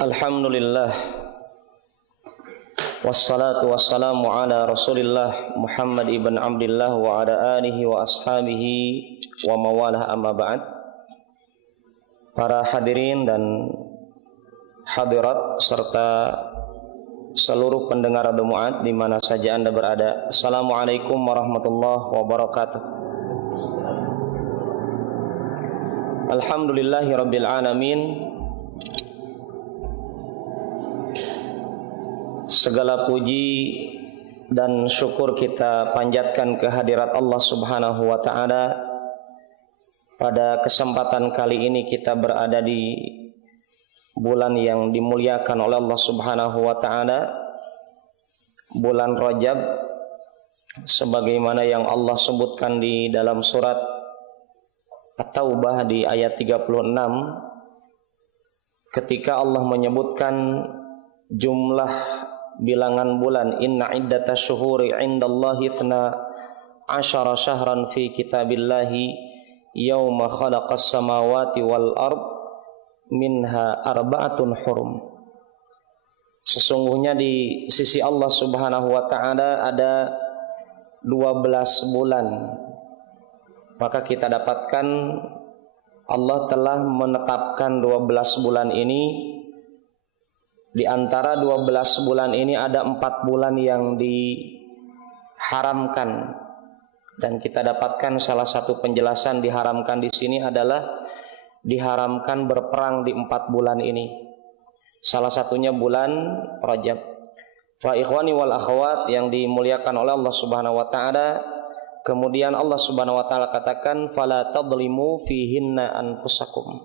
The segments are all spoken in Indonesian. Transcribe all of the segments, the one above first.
Alhamdulillah wassalatu wassalamu ala Rasulillah Muhammad ibn Abdullah wa ala alihi wa ashabihi wa mawalah amma ba'd. Para hadirin dan hadirat serta seluruh pendengar Radio Mu'ad di mana saja Anda berada. Assalamualaikum warahmatullahi wabarakatuh. Alhamdulillahi rabbil alamin. Segala puji dan syukur kita panjatkan kehadirat Allah Subhanahu wa ta'ala. Pada kesempatan kali ini kita berada di bulan yang dimuliakan oleh Allah Subhanahu wa ta'ala, bulan Rajab, sebagaimana yang Allah sebutkan di dalam surat At-Taubah di ayat 36, ketika Allah menyebutkan jumlah bilangan bulan, inna iddatash syuhuri indallahi 12 syahran fi kitabillahi yauma khalaqas samawati wal ard minha arba'atun hurum. Sesungguhnya di sisi Allah Subhanahu wa ta'ala ada 12 bulan. Maka kita dapatkan Allah telah menetapkan 12 bulan ini. Di antara 12 bulan ini ada 4 bulan yang diharamkan, dan kita dapatkan salah satu penjelasan diharamkan di sini adalah diharamkan berperang di 4 bulan ini. Salah satunya bulan Rajab. Fa ikhwani wal akhwat yang dimuliakan oleh Allah Subhanahu wa taala, kemudian Allah Subhanahu wa taala katakan fala tadlimu fihinna anfusakum.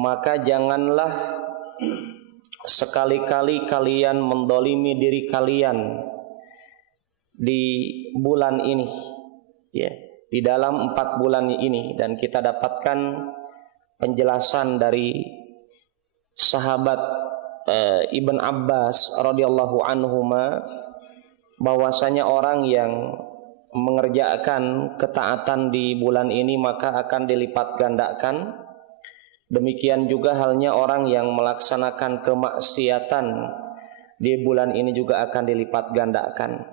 Maka janganlah sekali-kali kalian mendolimi diri kalian di bulan ini, ya, di dalam 4 bulan ini. Dan kita dapatkan penjelasan dari sahabat Ibn Abbas radhiyallahu anhuma, bahwasanya orang yang mengerjakan ketaatan di bulan ini maka akan dilipat gandakan. Demikian juga halnya orang yang melaksanakan kemaksiatan di bulan ini juga akan dilipat gandakan.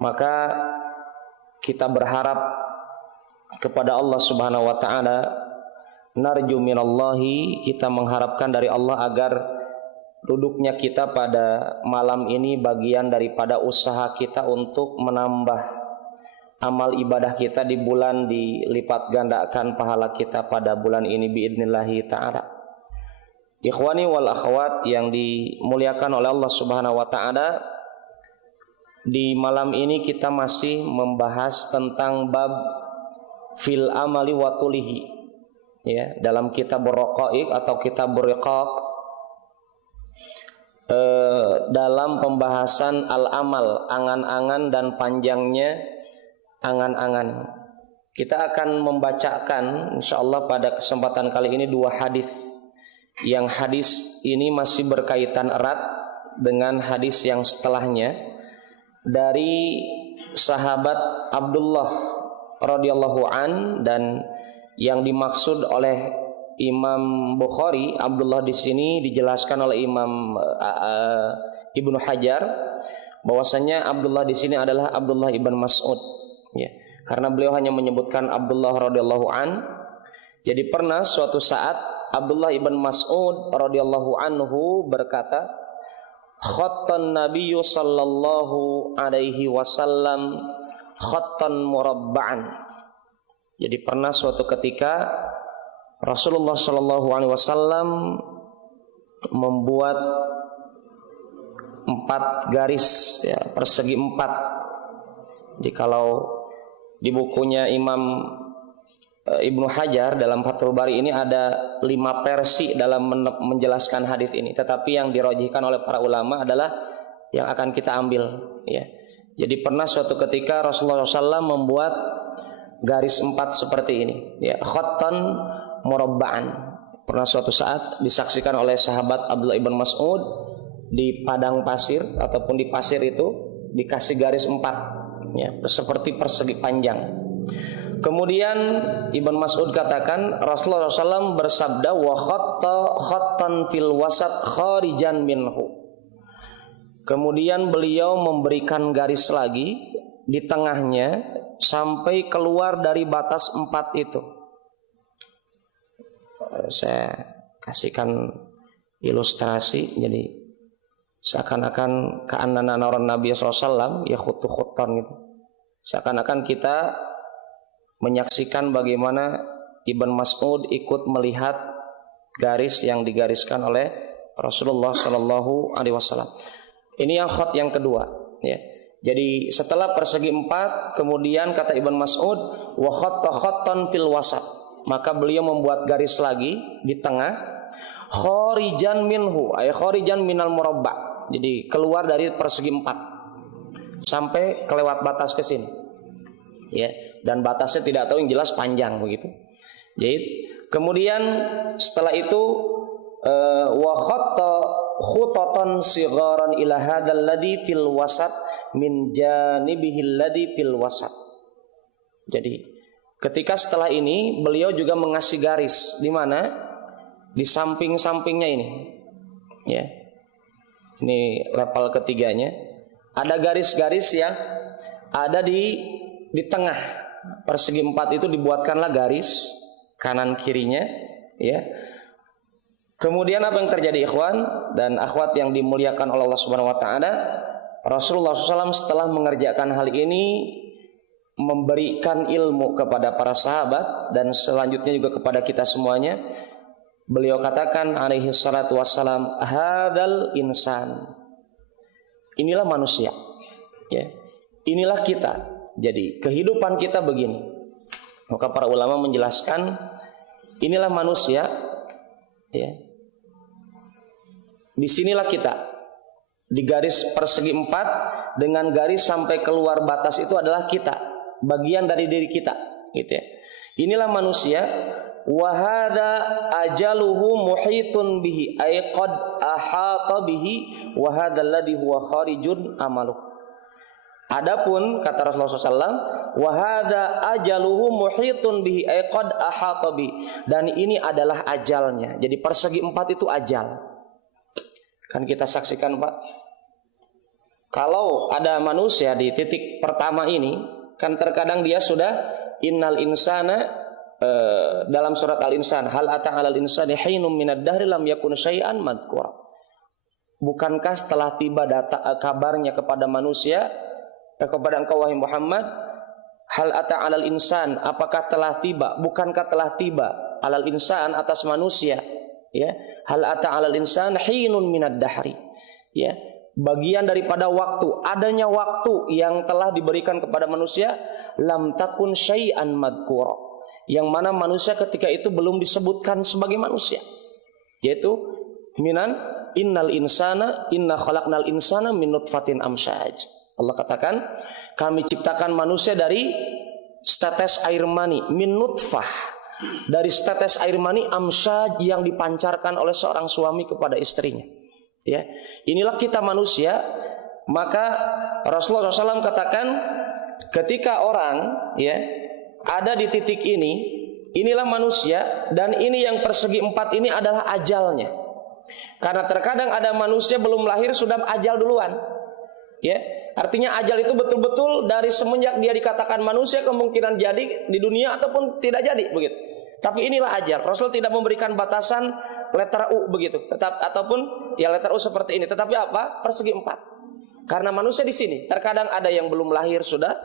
Maka kita berharap kepada Allah Subhanahu wa ta'ala, narju minallahi, kita mengharapkan dari Allah agar duduknya kita pada malam ini bagian daripada usaha kita untuk menambah amal ibadah kita di bulan, dilipat gandakan pahala kita pada bulan ini biidnillahi ta'ala. Ikhwani wal akhwat yang dimuliakan oleh Allah Subhanahu wa ta'ala, di malam ini kita masih membahas tentang bab fil amali wa tulihi, ya, dalam kitab Ar-Raqaiq atau kitab Ar-Riqaq, dalam pembahasan al-amal, angan-angan dan panjangnya angan-angan. Kita akan membacakan insyaallah pada kesempatan kali ini 2 hadis. Yang hadis ini masih berkaitan erat dengan hadis yang setelahnya, dari sahabat Abdullah radhiyallahu an, dan yang dimaksud oleh Imam Bukhari, Abdullah di sini dijelaskan oleh Imam Ibnu Hajar bahwasanya Abdullah di sini adalah Abdullah ibn Mas'ud. Ya, karena beliau hanya menyebutkan Abdullah radhiyallahu an. Jadi pernah suatu saat Abdullah ibn Mas'ud radhiyallahu anhu berkata, khattan Nabiyyu sallallahu alaihi wasallam khattan murabba'an. Jadi pernah suatu ketika Rasulullah sallallahu alaihi wasallam membuat 4 garis, ya, persegi 4. Jadi kalau di bukunya Imam Ibnu Hajar dalam Fathul Bari ini ada 5 versi dalam menjelaskan hadis ini, tetapi yang dirajihkan oleh para ulama adalah yang akan kita ambil, ya. Jadi pernah suatu ketika Rasulullah SAW membuat garis 4 seperti ini, ya, khattan murabba'an. Pernah suatu saat disaksikan oleh sahabat Abdullah ibn Mas'ud di padang pasir ataupun di pasir itu dikasih garis 4, ya, seperti persegi panjang. Kemudian Ibn Mas'ud katakan Rasulullah SAW bersabda wa khatta khattan fil wasat kharijan minhu. Kemudian beliau memberikan garis lagi di tengahnya sampai keluar dari batas 4 itu. Saya kasihkan ilustrasi, jadi seakan-akan ka'annana naron Nabi SAW ya khutu khuttan gitu. Seakan-akan kita menyaksikan bagaimana Ibn Mas'ud ikut melihat garis yang digariskan oleh Rasulullah Shallallahu Alaihi Wasallam. Ini yang khat yang kedua, ya. Jadi setelah persegi 4, kemudian kata Ibn Mas'ud, wa khatta khattan fil wasat. Maka beliau membuat garis lagi di tengah, kharijan minhu, ay kharijan minal murabba. Jadi keluar dari persegi 4 sampai kelewat batas ke sini, ya. Dan batasnya tidak tahu, yang jelas panjang begitu. Jadi kemudian setelah itu wa khatta khutatan sigharan ila hadzal ladzi fil wasat min janibihil ladzi fil wasat. Jadi ketika setelah ini beliau juga mengasih garis di mana? Di samping-sampingnya ini. Ya. Ini level ketiganya. Ada garis-garis yang ada di tengah. Persegi 4 itu dibuatkanlah garis kanan kirinya, ya. Kemudian apa yang terjadi ikhwan dan akhwat yang dimuliakan oleh Allah Subhanahu wa taala? Rasulullah SAW setelah mengerjakan hal ini memberikan ilmu kepada para sahabat dan selanjutnya juga kepada kita semuanya. Beliau katakan alaihi salatu wassalam, hadzal insan. Inilah manusia, ya. Inilah kita. Jadi kehidupan kita begini. Maka para ulama menjelaskan inilah manusia, ya. Disinilah kita. Di garis persegi 4 dengan garis sampai keluar batas itu adalah kita, bagian dari diri kita, gitu ya. Inilah manusia. Wa hadza ajaluhu muhitun bihi ay qad ahata bihi wa hadzal ladzi huwa kharijun amaluh. Adapun kata Rasulullah SAW, wa hadza ajaluhu muhitun bihi ay qad ahata bi. Dan ini adalah ajalnya. Jadi persegi 4 itu ajal. Kan kita saksikan Pak, kalau ada manusia di titik pertama ini, kan terkadang dia sudah innal insana dalam surat Al-Insan, hal ata 'alal insani hinum minad dahri lam yakun syai'an madhkura. Bukankah setelah tiba kabarnya kepada manusia, kepada engkau wahai Muhammad, hal ata 'alal insan, apakah telah tiba, bukankah telah tiba alal insan atas manusia, ya, hal ata 'alal insan hinun minad dahri, ya, bagian daripada waktu, adanya waktu yang telah diberikan kepada manusia, lam takun syai'an madhkura, yang mana manusia ketika itu belum disebutkan sebagai manusia, yaitu innal insana inna khalaqnal insana min nutfatin amsyaj. Allah katakan, kami ciptakan manusia dari setetes air mani, min nutfah, dari setetes air mani amsyaj yang dipancarkan oleh seorang suami kepada istrinya. Ya, inilah kita manusia. Maka Rasulullah SAW katakan, ketika orang, ya, ada di titik ini, inilah manusia, dan ini yang persegi 4 ini adalah ajalnya. Karena terkadang ada manusia belum lahir sudah ajal duluan, ya. Artinya ajal itu betul-betul dari semenjak dia dikatakan manusia, kemungkinan jadi di dunia ataupun tidak jadi begitu. Tapi inilah ajal. Rasul tidak memberikan batasan letter U begitu, ataupun ya letter U seperti ini. Tetapi apa? Persegi 4. Karena manusia di sini terkadang ada yang belum lahir sudah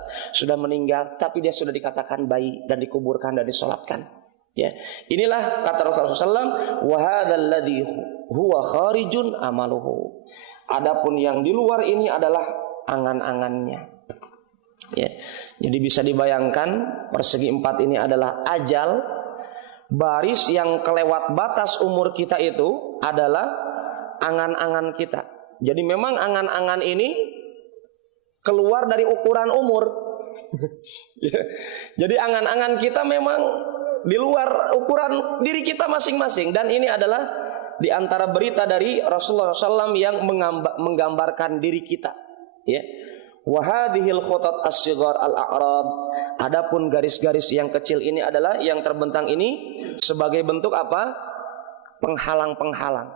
meninggal, tapi dia sudah dikatakan bayi dan dikuburkan dan disolatkan. Ya, inilah kata Rasulullah SAW, wa hadzal ladzi huwa kharijun amaluhu. Adapun yang di luar ini adalah angan-angannya. Ya. Jadi bisa dibayangkan persegi 4 ini adalah ajal. Baris yang kelewat batas umur kita itu adalah angan-angan kita. Jadi memang angan-angan ini keluar dari ukuran umur. Ya. Jadi angan-angan kita memang di luar ukuran diri kita masing-masing. Dan ini adalah di antara berita dari Rasulullah SAW yang menggambarkan diri kita. Ya, Wa hadhil khutat as-sighar al-a'rad. Adapun garis-garis yang kecil ini adalah yang terbentang ini sebagai bentuk apa? Penghalang-penghalang.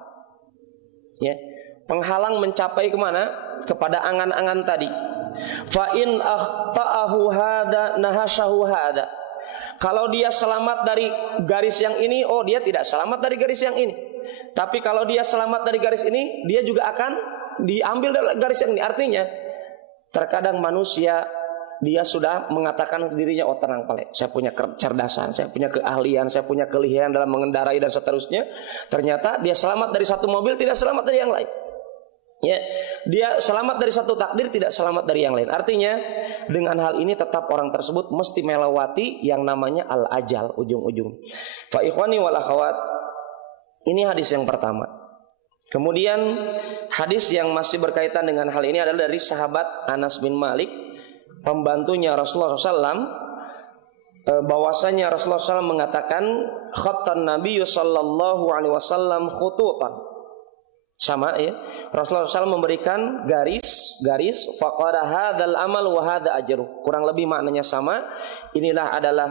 Ya. Penghalang mencapai kemana? Kepada angan-angan tadi. Fa in akhta'ahu hada nahashahu hada. Kalau dia selamat dari garis yang ini, oh dia tidak selamat dari garis yang ini. Tapi kalau dia selamat dari garis ini, dia juga akan diambil dari garis yang ini. Artinya terkadang manusia dia sudah mengatakan dirinya, oh tenang Pak, saya punya kecerdasan, saya punya keahlian, saya punya kelihayan dalam mengendarai dan seterusnya. Ternyata dia selamat dari satu mobil, tidak selamat dari yang lain. Ya, dia selamat dari satu takdir, tidak selamat dari yang lain. Artinya dengan hal ini tetap orang tersebut mesti melewati yang namanya al-ajal, ujung-ujung. Fa ikhwani wal akhwat, ini hadis yang pertama. Kemudian hadis yang masih berkaitan dengan hal ini adalah dari sahabat Anas bin Malik, pembantunya Rasulullah SAW, bahwasanya Rasulullah SAW mengatakan khattan Nabi sallallahu alaihi wasallam khututan. Sama ya, Rasulullah SAW memberikan garis faqara hadzal amal wa hadza ajru. Kurang lebih maknanya sama. Inilah adalah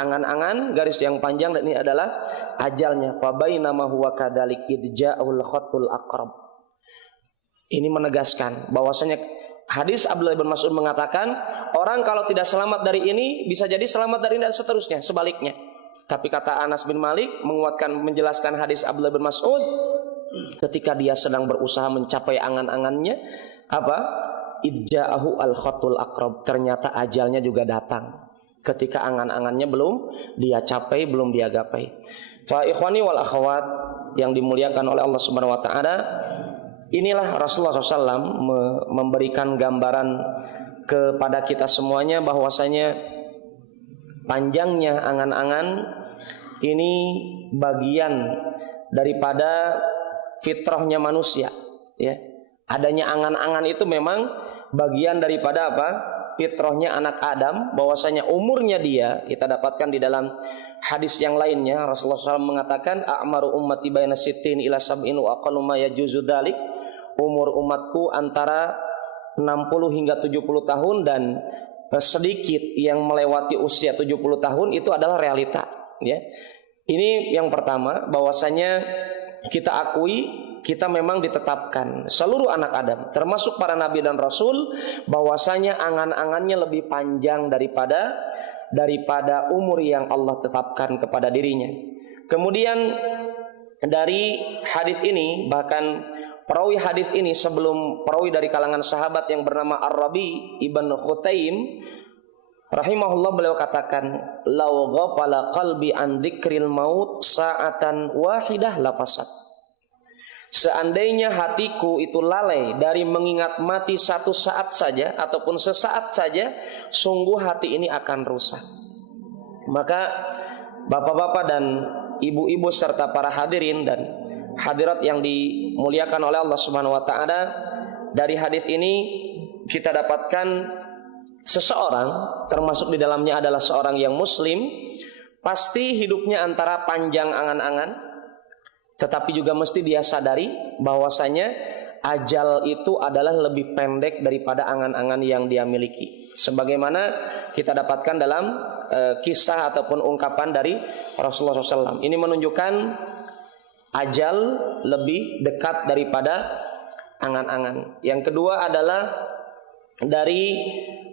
angan-angan, garis yang panjang, dan ini adalah ajalnya. Fa bainama huwa kadzalik idja'ul khatul aqrab. Ini menegaskan bahwasanya hadis Abdullah bin Mas'ud mengatakan orang kalau tidak selamat dari ini bisa jadi selamat dari ini dan seterusnya, sebaliknya. Tapi kata Anas bin Malik menguatkan, menjelaskan hadis Abdullah bin Mas'ud, ketika dia sedang berusaha mencapai angan-angannya, apa? Idja'ahu al-khatul aqrab. Ternyata ajalnya juga datang ketika angan-angannya belum dia capai, belum dia gapai. Fa ikhwani wal akhwat yang dimuliakan oleh Allah Subhanahu wa taala, inilah Rasulullah SAW memberikan gambaran kepada kita semuanya bahwasanya panjangnya angan-angan ini bagian daripada fitrahnya manusia, ya. Adanya angan-angan itu memang bagian daripada apa? Fitrahnya anak Adam, bahwasanya umurnya dia, kita dapatkan di dalam hadis yang lainnya Rasulullah SAW mengatakan a'maru ummati baina sittin ila sab'in wa aqallu ma yajuzu dzalik. Umur umatku antara 60 hingga 70 tahun, dan sedikit yang melewati usia 70 tahun itu adalah realita, ya. Ini yang pertama, bahwasanya kita akui, kita memang ditetapkan seluruh anak Adam, termasuk para nabi dan rasul, bahwasanya angan-angannya lebih panjang daripada umur yang Allah tetapkan kepada dirinya. Kemudian dari hadis ini, bahkan perawi hadis ini sebelum perawi dari kalangan sahabat yang bernama Ar-Rabi ibn Khutaim rahimahullah, beliau katakan, "Lau ghafala qalbi an dzikril maut sa'atan wahidah lafasat." Seandainya hatiku itu lalai dari mengingat mati satu saat saja ataupun sesaat saja, sungguh hati ini akan rusak. Maka bapak-bapak dan ibu-ibu serta para hadirin dan hadirat yang dimuliakan oleh Allah Subhanahu wa taala, dari hadis ini kita dapatkan seseorang, termasuk di dalamnya adalah seorang yang muslim, pasti hidupnya antara panjang angan-angan, tetapi juga mesti dia sadari bahwasanya ajal itu adalah lebih pendek daripada angan-angan yang dia miliki. Sebagaimana kita dapatkan dalam kisah ataupun ungkapan dari Rasulullah SAW. Ini menunjukkan ajal lebih dekat daripada angan-angan. Yang kedua adalah dari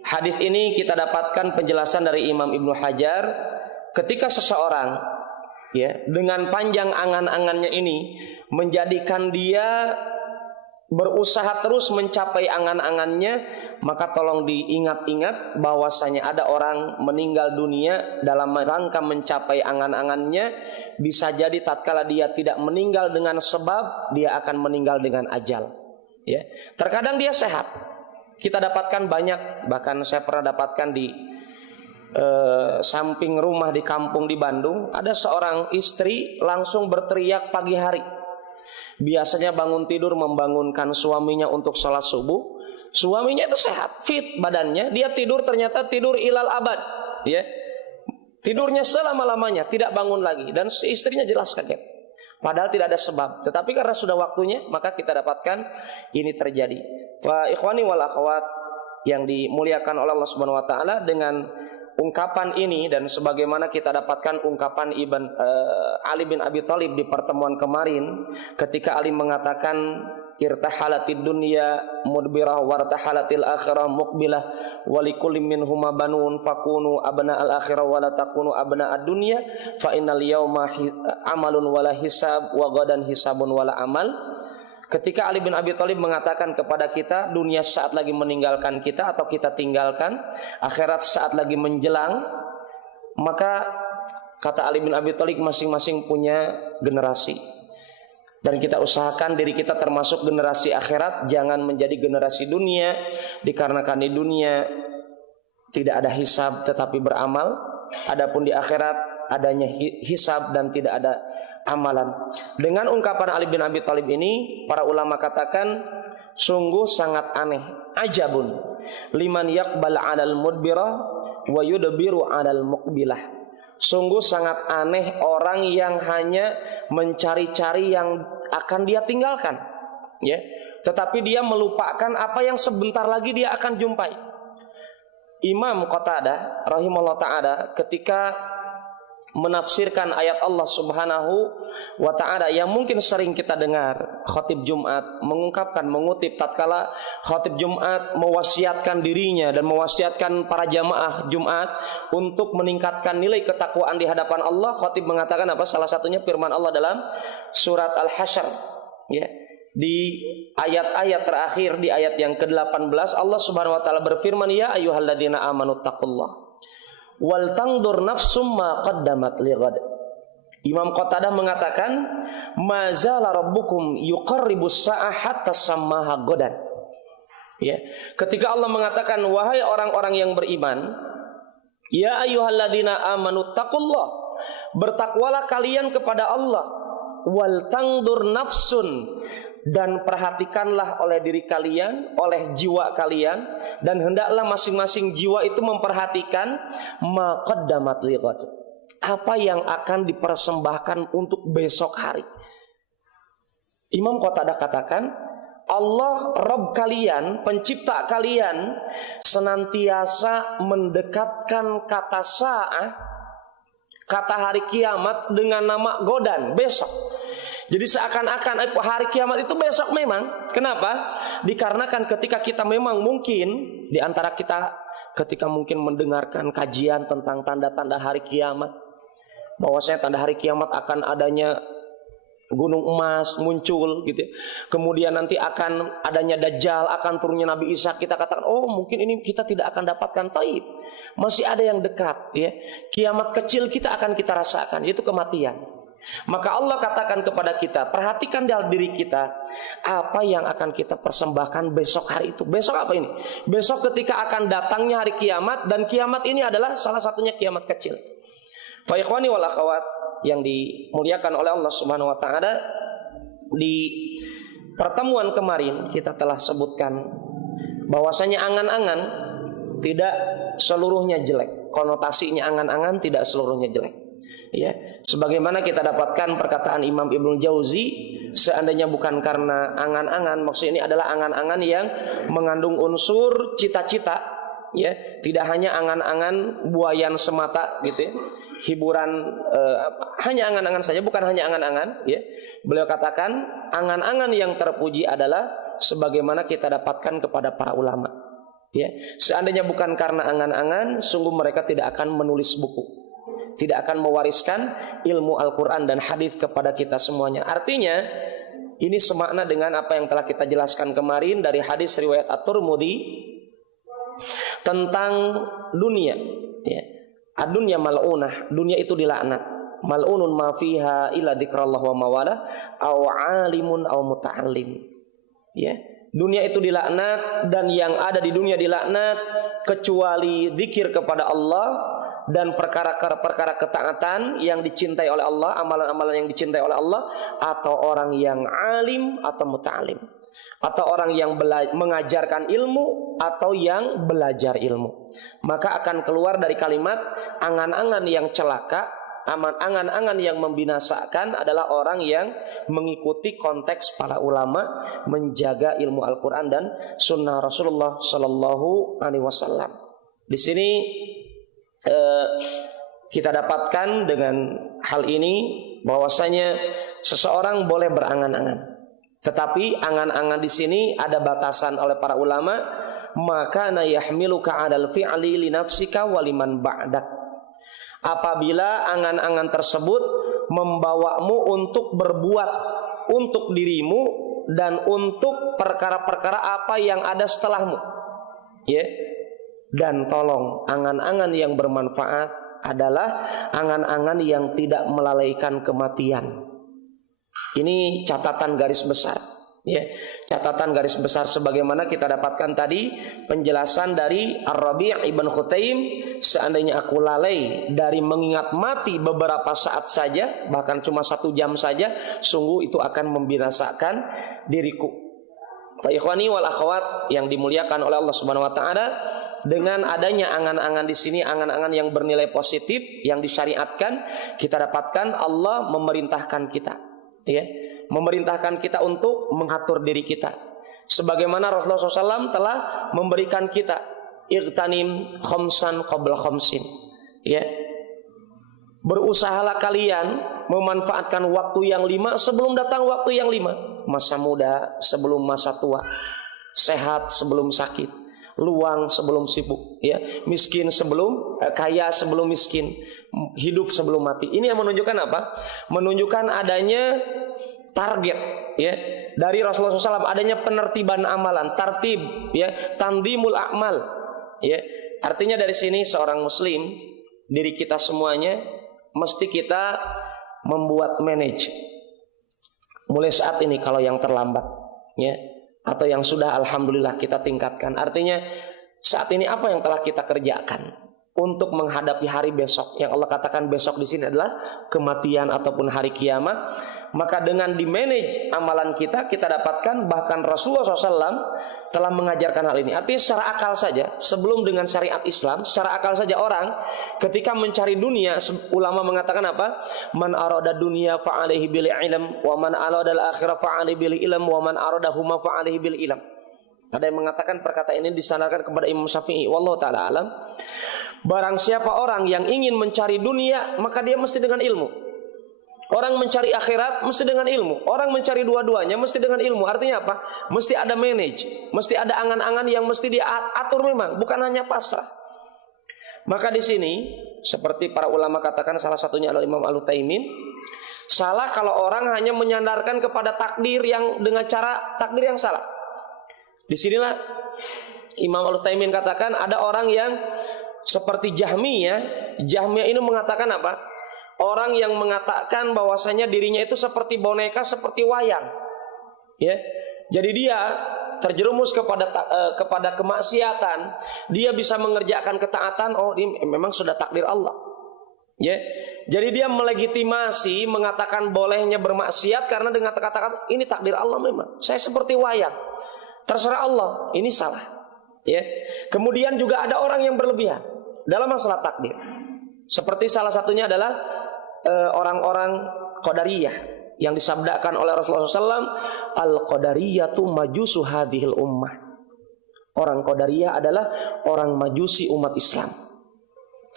hadis ini kita dapatkan penjelasan dari Imam Ibnu Hajar, ketika seseorang, ya, dengan panjang angan-angannya ini menjadikan dia berusaha terus mencapai angan-angannya, maka tolong diingat-ingat bahwasanya ada orang meninggal dunia dalam rangka mencapai angan-angannya. Bisa jadi tatkala dia tidak meninggal dengan sebab, dia akan meninggal dengan ajal, ya. Terkadang dia sehat. Kita dapatkan banyak, bahkan saya pernah dapatkan di samping rumah di kampung di Bandung, ada seorang istri langsung berteriak pagi hari. Biasanya bangun tidur membangunkan suaminya untuk sholat subuh. Suaminya itu sehat, fit badannya, dia tidur ternyata tidur ilal abad, ya. Tidurnya selama-lamanya, tidak bangun lagi, dan istrinya jelas kaget. Padahal tidak ada sebab, tetapi karena sudah waktunya, maka kita dapatkan ini terjadi. Fa ikhwani wal akhwat, yang dimuliakan oleh Allah Subhanahu wa taala, dengan ungkapan ini dan sebagaimana kita dapatkan ungkapan Ali bin Abi Thalib di pertemuan kemarin ketika Ali mengatakan irtahalatid dunya mudbirah wartahalatil akhirah muqbilah walikullim minhuma banun fakunu abna al akhirah wala takunu abna ad dunya fa innal yawma amalun wala hisab wa gadan hisabun wala amal. Ketika Ali bin Abi Thalib mengatakan kepada kita, dunia saat lagi meninggalkan kita atau kita tinggalkan, akhirat saat lagi menjelang, maka kata Ali bin Abi Thalib masing-masing punya generasi. Dan kita usahakan diri kita termasuk generasi akhirat, jangan menjadi generasi dunia, dikarenakan di dunia tidak ada hisab tetapi beramal, adapun di akhirat adanya hisab dan tidak ada amalan. Dengan ungkapan Ali bin Abi Thalib ini, para ulama katakan sungguh sangat aneh, ajabun liman yaqbal 'alal mudbirah wa yudbiru 'alal muqbilah. Sungguh sangat aneh orang yang hanya mencari-cari yang akan dia tinggalkan, ya, tetapi dia melupakan apa yang sebentar lagi dia akan jumpai. Imam Qatadah rahimahullah ta'ala ketika menafsirkan ayat Allah Subhanahu wa ta'ala yang mungkin sering kita dengar, khatib Jumat mengutip tatkala khatib Jumat mewasiatkan dirinya dan mewasiatkan para jamaah Jumat untuk meningkatkan nilai ketakwaan di hadapan Allah. Khatib mengatakan apa? Salah satunya firman Allah dalam surat Al-Hasyr, ya. Di ayat-ayat terakhir, di ayat yang ke-18, Allah Subhanahu wa ta'ala berfirman, ya ayyuhalladzina amanu taqullah wal tangdur nafsum ma qaddamat lighad. Imam Qatadah mengatakan, mazala rabbukum yuqarribus sa'ah hatta sammaha godan. Ya, ketika Allah mengatakan wahai orang-orang yang beriman, ya ayyuhalladzina amanu taqullah, bertakwalah kalian kepada Allah, wal tangdur nafsun, dan perhatikanlah oleh diri kalian, oleh jiwa kalian, dan hendaklah masing-masing jiwa itu memperhatikan ma qaddamat lighad, apa yang akan dipersembahkan untuk besok hari. Imam Qatadah katakan, Allah Rabb kalian, pencipta kalian, senantiasa mendekatkan kata sa'ah, kata hari kiamat, dengan nama godan, besok. Jadi seakan-akan hari kiamat itu besok memang. Kenapa? Dikarenakan ketika kita memang mungkin di antara kita ketika mungkin mendengarkan kajian tentang tanda-tanda hari kiamat, bahwasanya tanda hari kiamat akan adanya gunung emas muncul gitu ya. Kemudian nanti akan adanya Dajjal, akan turunnya Nabi Isa, kita katakan oh mungkin ini kita tidak akan dapatkan. Taib, masih ada yang dekat ya. Kiamat kecil kita akan kita rasakan, yaitu kematian. Maka Allah katakan kepada kita, perhatikan dalam diri kita apa yang akan kita persembahkan besok hari itu. Besok apa ini? Besok ketika akan datangnya hari kiamat, dan kiamat ini adalah salah satunya kiamat kecil. Fa ikhwani wal akhwat yang dimuliakan oleh Allah Subhanahu wa taala, di pertemuan kemarin kita telah sebutkan bahwasanya angan-angan tidak seluruhnya jelek. Konotasinya angan-angan tidak seluruhnya jelek. Ya, sebagaimana kita dapatkan perkataan Imam Ibnu Jauzi, seandainya bukan karena angan-angan, maksudnya ini adalah angan-angan yang mengandung unsur cita-cita, ya, tidak hanya angan-angan buayan semata gitu ya, hiburan hanya angan-angan saja, bukan hanya angan-angan, ya. Beliau katakan angan-angan yang terpuji adalah sebagaimana kita dapatkan kepada para ulama, ya. Seandainya bukan karena angan-angan, sungguh mereka tidak akan menulis buku, tidak akan mewariskan ilmu Al-Quran dan hadis kepada kita semuanya. Artinya ini semakna dengan apa yang telah kita jelaskan kemarin dari hadis riwayat At-Tirmidzi tentang dunia, ya. Ad-dunya mal'unah, dunia itu dilaknat. Mal'unun ma fiha illa dzikrullah wa mawalah au alimun au muta'allim. Ya, dunia itu dilaknat dan yang ada di dunia dilaknat kecuali zikir kepada Allah dan perkara-perkara ketaatan yang dicintai oleh Allah, amalan-amalan yang dicintai oleh Allah, atau orang yang alim atau muta'alim, atau orang yang mengajarkan ilmu atau yang belajar ilmu. Maka akan keluar dari kalimat angan-angan yang celaka, angan-angan yang membinasakan adalah orang yang mengikuti konteks para ulama menjaga ilmu Al-Quran dan Sunnah Rasulullah Sallallahu Alaihi Wasallam. Di sini kita dapatkan dengan hal ini bahwasanya seseorang boleh berangan-angan, tetapi angan-angan di sini ada batasan oleh para ulama. Maka na yahmiluka 'alal fi'li li nafsika wa liman ba'dak. Apabila angan-angan tersebut membawamu untuk berbuat untuk dirimu dan untuk perkara-perkara apa yang ada setelahmu. Ya. Dan tolong, angan-angan yang bermanfaat adalah angan-angan yang tidak melalaikan kematian. Ini catatan garis besar. Ya, catatan garis besar sebagaimana kita dapatkan tadi penjelasan dari Ar-Rabi' Ibn Khutaim, seandainya aku lalai dari mengingat mati beberapa saat saja, bahkan cuma 1 jam saja, sungguh itu akan membinasakan diriku. Fa ikhwani wal akhwat yang dimuliakan oleh Allah Subhanahu wa taala, dengan adanya angan-angan di sini, angan-angan yang bernilai positif yang disyariatkan, kita dapatkan Allah memerintahkan kita, ya, memerintahkan kita untuk mengatur diri kita. Sebagaimana Rasulullah SAW telah memberikan kita ightanim khamsan qabla khamsin. Ya. Berusahalah kalian memanfaatkan waktu yang 5 sebelum datang waktu yang 5. Masa muda sebelum masa tua, sehat sebelum sakit, luang sebelum sibuk, ya, miskin sebelum kaya, sebelum miskin, hidup sebelum mati. Ini yang menunjukkan apa? Menunjukkan adanya target, ya, dari Rasulullah SAW, adanya penertiban amalan, tartib, ya, tandimul a'mal, ya. Artinya dari sini seorang muslim, diri kita semuanya mesti kita membuat manage. Mulai saat ini kalau yang terlambat, ya, atau yang sudah alhamdulillah kita tingkatkan. Artinya saat ini apa yang telah kita kerjakan untuk menghadapi hari besok, yang Allah katakan besok di sini adalah kematian ataupun hari kiamat. Maka dengan di-manage amalan kita, kita dapatkan bahkan Rasulullah SAW telah mengajarkan hal ini. Artinya secara akal saja, sebelum dengan syariat Islam, secara akal saja orang ketika mencari dunia, ulama mengatakan apa? Man arada dunya fa'alaihi bil ilm, wa man arada al-akhirah fa'alaihi bil ilm, wa man aradahuma fa'alaihi bil ilm. Ada yang mengatakan perkataan ini disandarkan kepada Imam Syafi'i. Wallahu ta'ala alam. Barang siapa orang yang ingin mencari dunia, maka dia mesti dengan ilmu. Orang mencari akhirat mesti dengan ilmu. Orang mencari dua-duanya mesti dengan ilmu. Artinya apa? Mesti ada manage, mesti ada angan-angan yang mesti dia atur memang, bukan hanya pasrah. Maka di sini seperti para ulama katakan, salah satunya adalah Imam Al-Utsaimin, salah kalau orang hanya menyandarkan kepada takdir yang dengan cara takdir yang salah. Disinilah Imam Al-Utsaimin katakan ada orang yang seperti Jahmiyah. Jahmiyah ini mengatakan apa? Orang yang mengatakan bahwasanya dirinya itu seperti boneka, seperti wayang, ya. Jadi dia terjerumus kepada kemaksiatan, dia bisa mengerjakan ketaatan. Oh, ini memang sudah takdir Allah, ya. Jadi dia melegitimasi mengatakan bolehnya bermaksiat karena dengan kata-kata ini takdir Allah, memang saya seperti wayang, terserah Allah. Ini salah, ya. Kemudian juga ada orang yang berlebihan dalam masalah takdir. Seperti salah satunya adalah orang-orang Qadariyah yang disabdakan oleh Rasulullah SAW, Al-Qadariyatu majusu hadhil ummah. Orang Qadariyah adalah orang majusi umat Islam.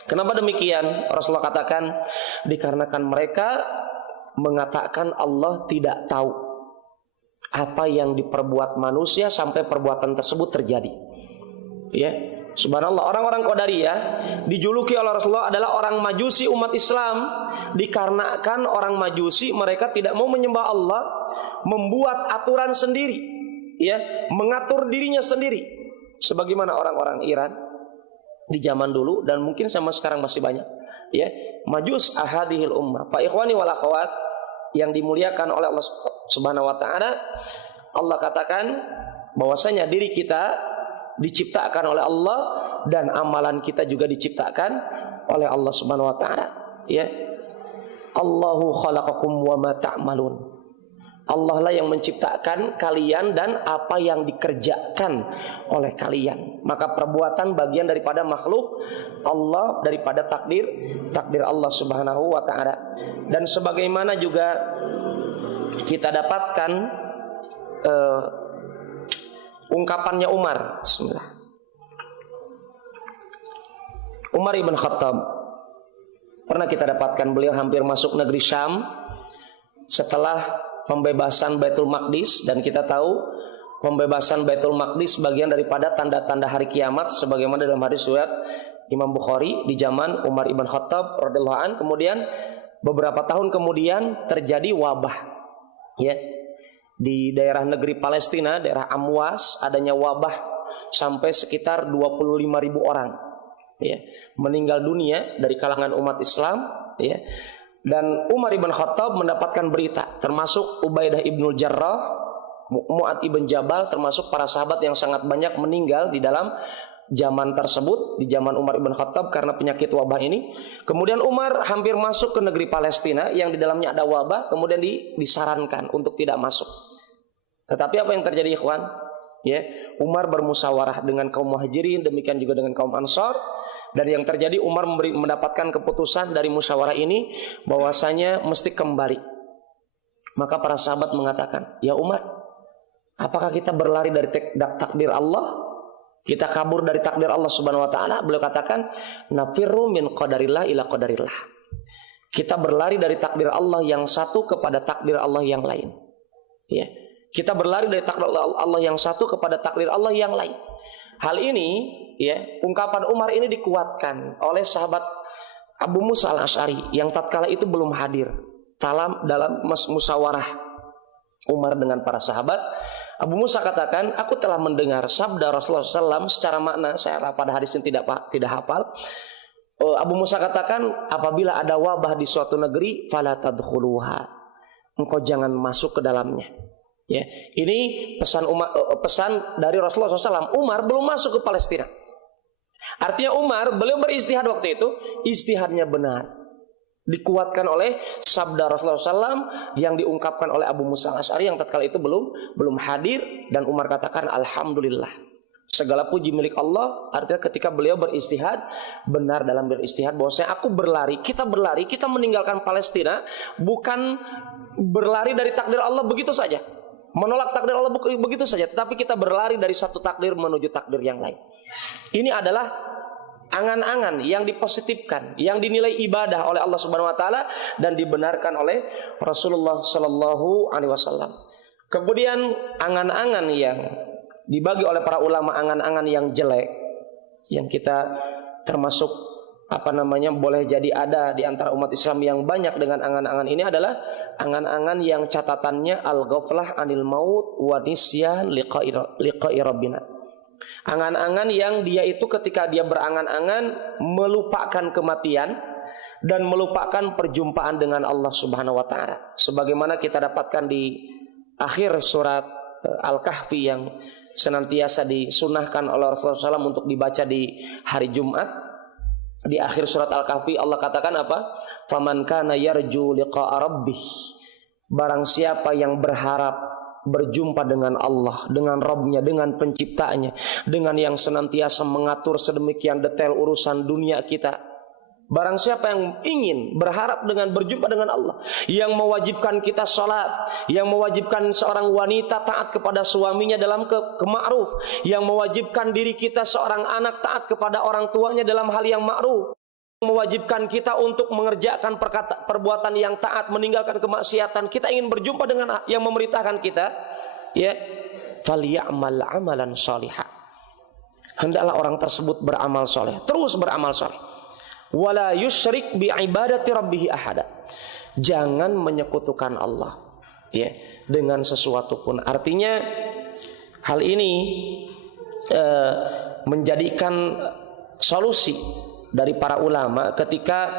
Kenapa demikian? Rasulullah katakan, dikarenakan mereka mengatakan Allah tidak tahu apa yang diperbuat manusia sampai perbuatan tersebut terjadi. Ya, subhanallah, orang-orang Qadariyah dijuluki oleh Rasulullah adalah orang majusi umat Islam, dikarenakan orang majusi mereka tidak mau menyembah Allah, membuat aturan sendiri, ya, mengatur dirinya sendiri, sebagaimana orang-orang Iran di zaman dulu dan mungkin sama sekarang masih banyak, ya, majus ahadihil ummah. Fa ikhwani wal akhwat yang dimuliakan oleh Allah Subhanahu wa taala, Allah katakan bahwasanya diri kita diciptakan oleh Allah dan amalan kita juga diciptakan oleh Allah Subhanahu wa taala, ya. Allahu khalaqakum wa ma ta'malun. Allah lah yang menciptakan kalian dan apa yang dikerjakan oleh kalian. Maka perbuatan bagian daripada makhluk Allah, daripada takdir Allah Subhanahu wa ta'ala. Dan sebagaimana juga kita dapatkan ungkapannya Umar. Bismillah. Umar ibn Khattab, pernah kita dapatkan beliau hampir masuk negeri Syam setelah pembebasan Baitul Maqdis, dan kita tahu pembebasan Baitul Maqdis bagian daripada tanda-tanda hari kiamat sebagaimana dalam hadis riwayat Imam Bukhari di zaman Umar ibn Khattab radhiyallahu an. Kemudian beberapa tahun kemudian terjadi wabah, ya, di daerah negeri Palestina, daerah Amwas, adanya wabah sampai sekitar 25.000 orang, ya, meninggal dunia dari kalangan umat Islam, ya. Dan Umar ibn Khattab mendapatkan berita, termasuk Ubaidah ibnul Jarrah, Mu'ad ibn Jabal, termasuk para sahabat yang sangat banyak meninggal di dalam zaman tersebut, di zaman Umar ibn Khattab karena penyakit wabah ini. Kemudian Umar hampir masuk ke negeri Palestina yang di dalamnya ada wabah, kemudian disarankan untuk tidak masuk. Tetapi apa yang terjadi, ikhwan? Ya, Umar bermusyawarah dengan kaum Muhajirin, demikian juga dengan kaum Ansar. Dan yang terjadi, Umar mendapatkan keputusan dari musyawarah ini bahwasanya mesti kembali. Maka para sahabat mengatakan, ya Umar, apakah kita berlari dari takdir Allah? Kita kabur dari takdir Allah Subhanahu wa ta'ala? Beliau katakan, nafirru min qadarillah ila qadarillah. Kita berlari dari takdir Allah yang satu kepada takdir Allah yang lain. Ya. Kita berlari dari takdir Allah yang satu kepada takdir Allah yang lain. Hal ini, ya, ungkapan Umar ini dikuatkan oleh sahabat Abu Musa al-Asy'ari yang tatkala itu belum hadir dalam musyawarah Umar dengan para sahabat. Abu Musa katakan, aku telah mendengar sabda Rasulullah SAW secara makna, saya pada hadis ini tidak hafal. Abu Musa katakan, apabila ada wabah di suatu negeri, fala tadkhuluha, engkau jangan masuk ke dalamnya. Ya, ini pesan dari Rasulullah SAW. Umar belum masuk ke Palestina. Artinya Umar, beliau beristihad waktu itu, istihadnya benar, dikuatkan oleh sabda Rasulullah SAW yang diungkapkan oleh Abu Musa al-Asy'ari yang tatkala itu belum hadir. Dan Umar katakan, alhamdulillah, segala puji milik Allah. Artinya ketika beliau beristihad, benar dalam beristihad bahwasanya kita berlari, kita meninggalkan Palestina bukan berlari dari takdir Allah begitu saja, menolak takdir Allah begitu saja, tetapi kita berlari dari satu takdir menuju takdir yang lain. Ini adalah angan-angan yang dipositifkan, yang dinilai ibadah oleh Allah Subhanahu wa taala dan dibenarkan oleh Rasulullah sallallahu alaihi wasallam. Kemudian angan-angan yang dibagi oleh para ulama, angan-angan yang jelek, yang kita termasuk boleh jadi ada di antara umat Islam yang banyak dengan angan-angan ini adalah angan-angan yang catatannya al-ghaflah anil maut wa nisyan liqa'i rabbina. Angan-angan yang dia itu ketika dia berangan-angan melupakan kematian dan melupakan perjumpaan dengan Allah Subhanahu wa taala. Sebagaimana kita dapatkan di akhir surat Al-Kahfi yang senantiasa disunahkan oleh Rasulullah SAW untuk dibaca di hari Jumat. Di akhir surat Al-Kahfi Allah katakan apa? Faman kana yarju liqa'a rabbih. Barang siapa yang berharap berjumpa dengan Allah, dengan Rabbnya, dengan penciptanya, dengan yang senantiasa mengatur sedemikian detail urusan dunia kita. Barang siapa yang ingin berharap dengan berjumpa dengan Allah, yang mewajibkan kita sholat, yang mewajibkan seorang wanita taat kepada suaminya dalam kema'ruf, yang mewajibkan diri kita seorang anak taat kepada orang tuanya dalam hal yang ma'ruf, mewajibkan kita untuk mengerjakan perbuatan yang taat, meninggalkan kemaksiatan. Kita ingin berjumpa dengan yang memerintahkan kita, ya, falyamal amalan shalihah. Hendaklah orang tersebut beramal soleh, terus beramal soleh. Wala yusyrik bi ibadati rabbih ahada. Jangan menyekutukan Allah, ya, dengan sesuatu pun. Artinya hal ini menjadikan solusi dari para ulama ketika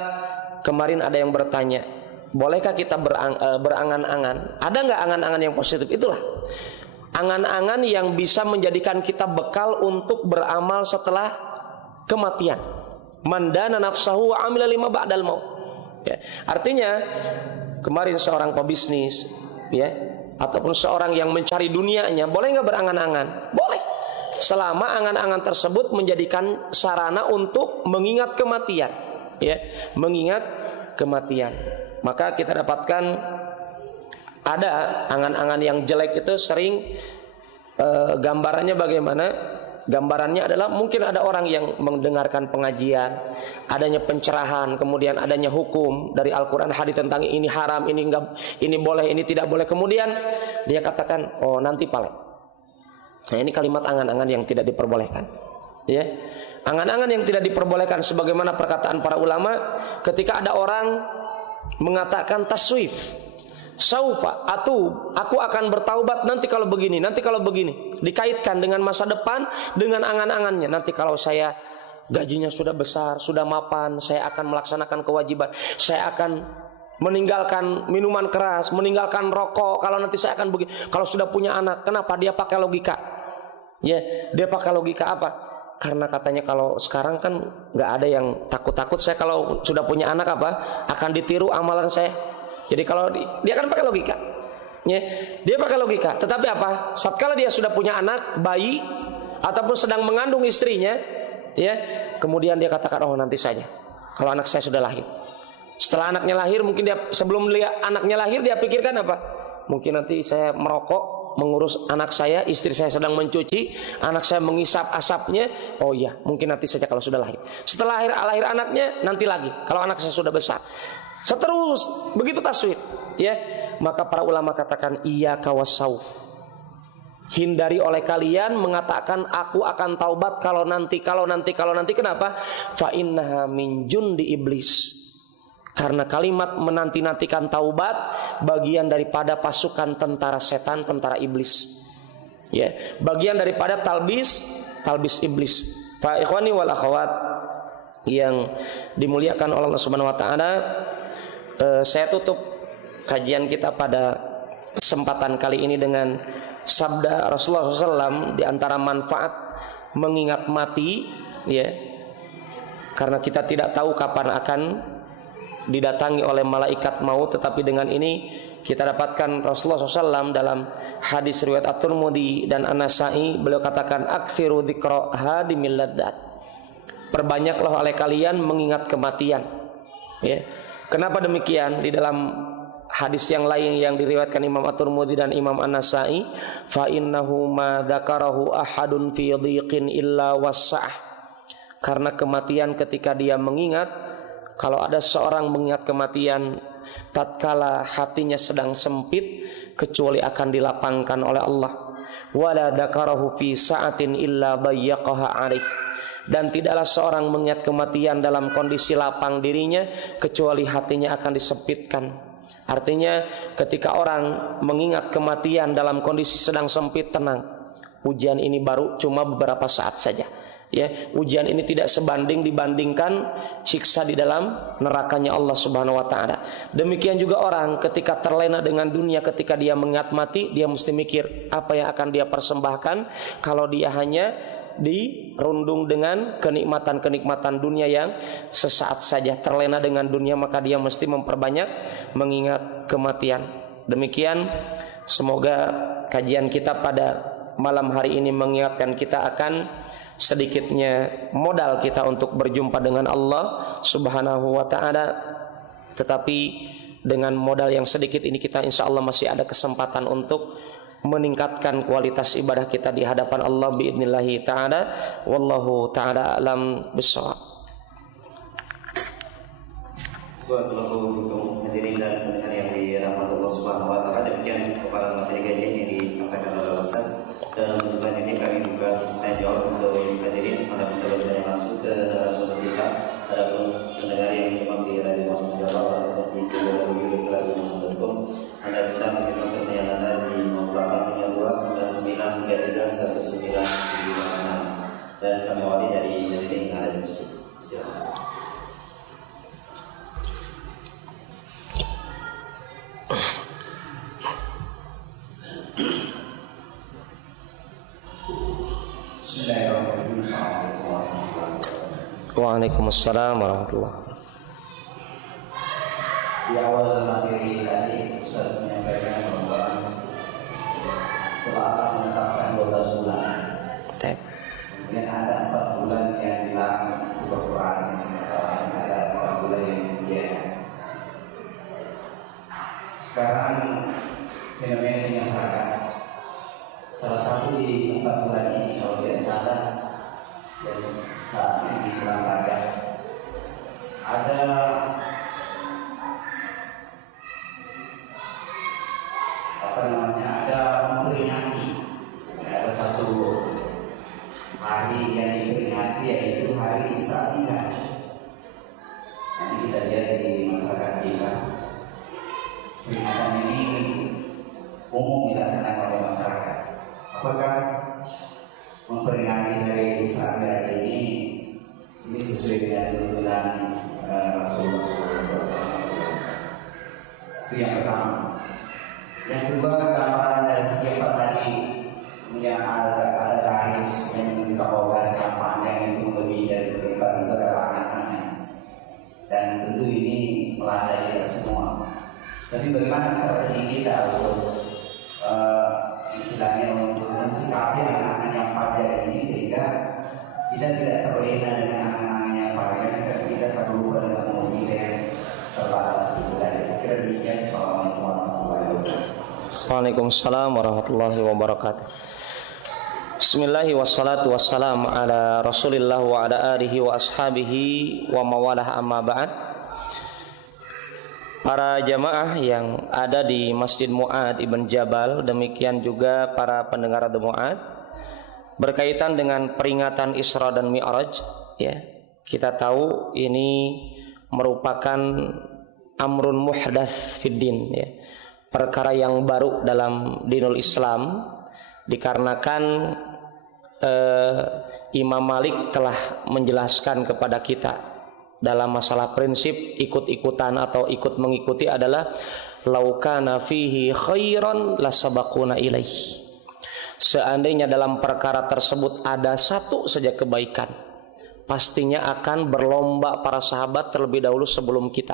kemarin ada yang bertanya, bolehkah kita berangan-angan? Ada nggak angan-angan yang positif? Itulah angan-angan yang bisa menjadikan kita bekal untuk beramal setelah kematian. Mandana nafsahu wa amila lima ba'dal maut. Ya. Artinya kemarin seorang pebisnis, ya, ataupun seorang yang mencari dunianya, boleh nggak berangan-angan? Boleh, selama angan-angan tersebut menjadikan sarana untuk mengingat kematian, ya, mengingat kematian. Maka kita dapatkan ada angan-angan yang jelek itu sering gambarannya bagaimana? Gambarannya adalah mungkin ada orang yang mendengarkan pengajian, adanya pencerahan, kemudian adanya hukum dari Al-Quran hadis tentang ini haram, ini enggak, ini boleh, ini tidak boleh. Kemudian dia katakan, oh nanti paling. Nah, ini kalimat angan-angan yang tidak diperbolehkan. Ya, angan-angan yang tidak diperbolehkan sebagaimana perkataan para ulama ketika ada orang mengatakan taswif. Saufa atau aku akan bertaubat nanti kalau begini, nanti kalau begini, dikaitkan dengan masa depan, dengan angan-angannya. Nanti kalau saya gajinya sudah besar, sudah mapan, saya akan melaksanakan kewajiban, saya akan meninggalkan minuman keras, meninggalkan rokok. Kalau nanti saya akan begini, kalau sudah punya anak. Kenapa? Dia pakai logika. Ya, dia pakai logika apa? Karena katanya kalau sekarang kan nggak ada yang takut-takut. Saya kalau sudah punya anak apa? Akan ditiru amalan saya. Jadi kalau dia akan pakai logika, ya, dia pakai logika. Tetapi apa? Satkala dia sudah punya anak, bayi, ataupun sedang mengandung istrinya, ya, kemudian dia katakan, oh nanti saja. Kalau anak saya sudah lahir. Setelah anaknya lahir, mungkin dia sebelum anaknya lahir dia pikirkan apa? Mungkin nanti saya merokok, mengurus anak saya, istri saya sedang mencuci, anak saya mengisap asapnya. Oh iya, mungkin nanti saja kalau sudah lahir. Setelah lahir anaknya, nanti lagi. Kalau anak saya sudah besar. Seterus begitu taswif, ya. Maka para ulama katakan iyyaka wassauf. Hindari oleh kalian mengatakan aku akan taubat kalau nanti. Kenapa? Fa innaha min jundi iblis. Karena kalimat menanti-nantikan taubat bagian daripada pasukan tentara setan, tentara iblis. Ya, bagian daripada talbis iblis. Fa ikhwani wal akhwat yang dimuliakan oleh Allah Subhanahu wa taala, saya tutup kajian kita pada kesempatan kali ini dengan sabda Rasulullah SAW di antara manfaat mengingat mati, ya, karena kita tidak tahu kapan akan didatangi oleh malaikat maut. Tetapi dengan ini kita dapatkan Rasulullah SAW dalam hadis riwayat At-Tirmidzi dan An-Nasa'i, beliau katakan aktsiru dzikra hadimil ladzat. Perbanyaklah oleh kalian mengingat kematian, ya. Kenapa demikian? Di dalam hadis yang lain yang diriwayatkan Imam At-Tirmidzi dan Imam An-Nasa'i, fa innahu ma dzakarahu ahadun fi dhiqin illa wassa'ah. Karena kematian ketika dia mengingat, kalau ada seorang mengingat kematian tatkala hatinya sedang sempit, kecuali akan dilapangkan oleh Allah. Wala dzakarahu fi sa'atin illa bayyaqaha 'alaih. Dan tidaklah seorang mengingat kematian dalam kondisi lapang dirinya, kecuali hatinya akan disempitkan. Artinya ketika orang mengingat kematian dalam kondisi sedang sempit, tenang, ujian ini baru cuma beberapa saat saja, ya. Ujian ini tidak sebanding dibandingkan siksa di dalam nerakanya Allah Subhanahu wa taala. Demikian juga orang ketika terlena dengan dunia, ketika dia mengingat mati, dia mesti mikir apa yang akan dia persembahkan. Kalau dia hanya dirundung dengan kenikmatan-kenikmatan dunia yang sesaat saja, terlena dengan dunia, maka dia mesti memperbanyak mengingat kematian. Demikian, semoga kajian kita pada malam hari ini mengingatkan kita akan sedikitnya modal kita untuk berjumpa dengan Allah Subhanahu wa ta'ala. Tetapi dengan modal yang sedikit ini kita insya Allah masih ada kesempatan untuk meningkatkan kualitas ibadah kita di hadapan Allah biidnillahi ta'ala. Wallahu ta'ala alam bissawab. Untuk hadirin dan pendengar yang dirahmati Allah Subhanahu wa taala, demikian kepada materi kajian yang disampaikan oleh Ustaz. Dan selanjutnya kami buka sesi jawab untuk hadirin. Anda bisa bertanya langsung ke narasumber kita. Adapun pendengar yang memang di radio Masjid atau di www.radiomas.com, Anda bisa mengirimkan pertanyaan Anda di 0852991996 dan kami awali dari yang ada di masjid. Silakan. Waalaikumsalam warahmatullahi wabarakatuh. Di awal materi tadi Ustaz menyampaikan bahwa setelah Allah menetapkan 12 bulan. Kemudian ada 4 bulan yang dilarang untuk berperang, ada 4 bulan yang dimuliakan. Sekarang fenomena di masyarakat, salah satu di 4 bulan ini kalau tidak salah, dan saat ini di bulan Rajab ada memperingati, ada satu hari yang diperingati, yaitu hari Isra Mi'raj. Nanti kita lihat di masyarakat kita, peringatan ini umum dilaksanakan oleh masyarakat. Apakah memperingati hari Isra Mi'raj ini sesuai dengan tuntunan Rasulullah SAW? Itu yang pertama. Yang kedua, gambaran dari setiap tadi yang ada garis yang dikawal yang panjang itu lebih dari sekitar itu adalah anak-anaknya, dan tentu ini melanda kita semua. Tapi bagaimana strategi kita untuk istilahnya untuk mensikapi anak-anak yang pelajar ini sehingga kita tidak terlena dengan anak-anak yang pelajar, dan kita terlupa dengan umum yang terbatas itu. Dan saya kira demikian. Assalamualaikum warahmatullahi wabarakatuh. Waalaikumsalam warahmatullahi wabarakatuh. Bismillahi wassalatu wassalamu ala Rasulillah wa ala alihi wa ashabihi wa mawalah, amma ba'd. Para jamaah yang ada di Masjid Mu'ad Ibn Jabal, demikian juga para pendengar The Mu'ad, berkaitan dengan peringatan Isra dan Mi'raj, ya, kita tahu ini merupakan amrun muhdats fid din, ya, perkara yang baru dalam dinul Islam, dikarenakan Imam Malik telah menjelaskan kepada kita dalam masalah prinsip ikut-ikutan atau ikut mengikuti adalah laukana fihi khairan lasabaquna ilaih. Seandainya dalam perkara tersebut ada satu saja kebaikan, pastinya akan berlomba para sahabat terlebih dahulu sebelum kita.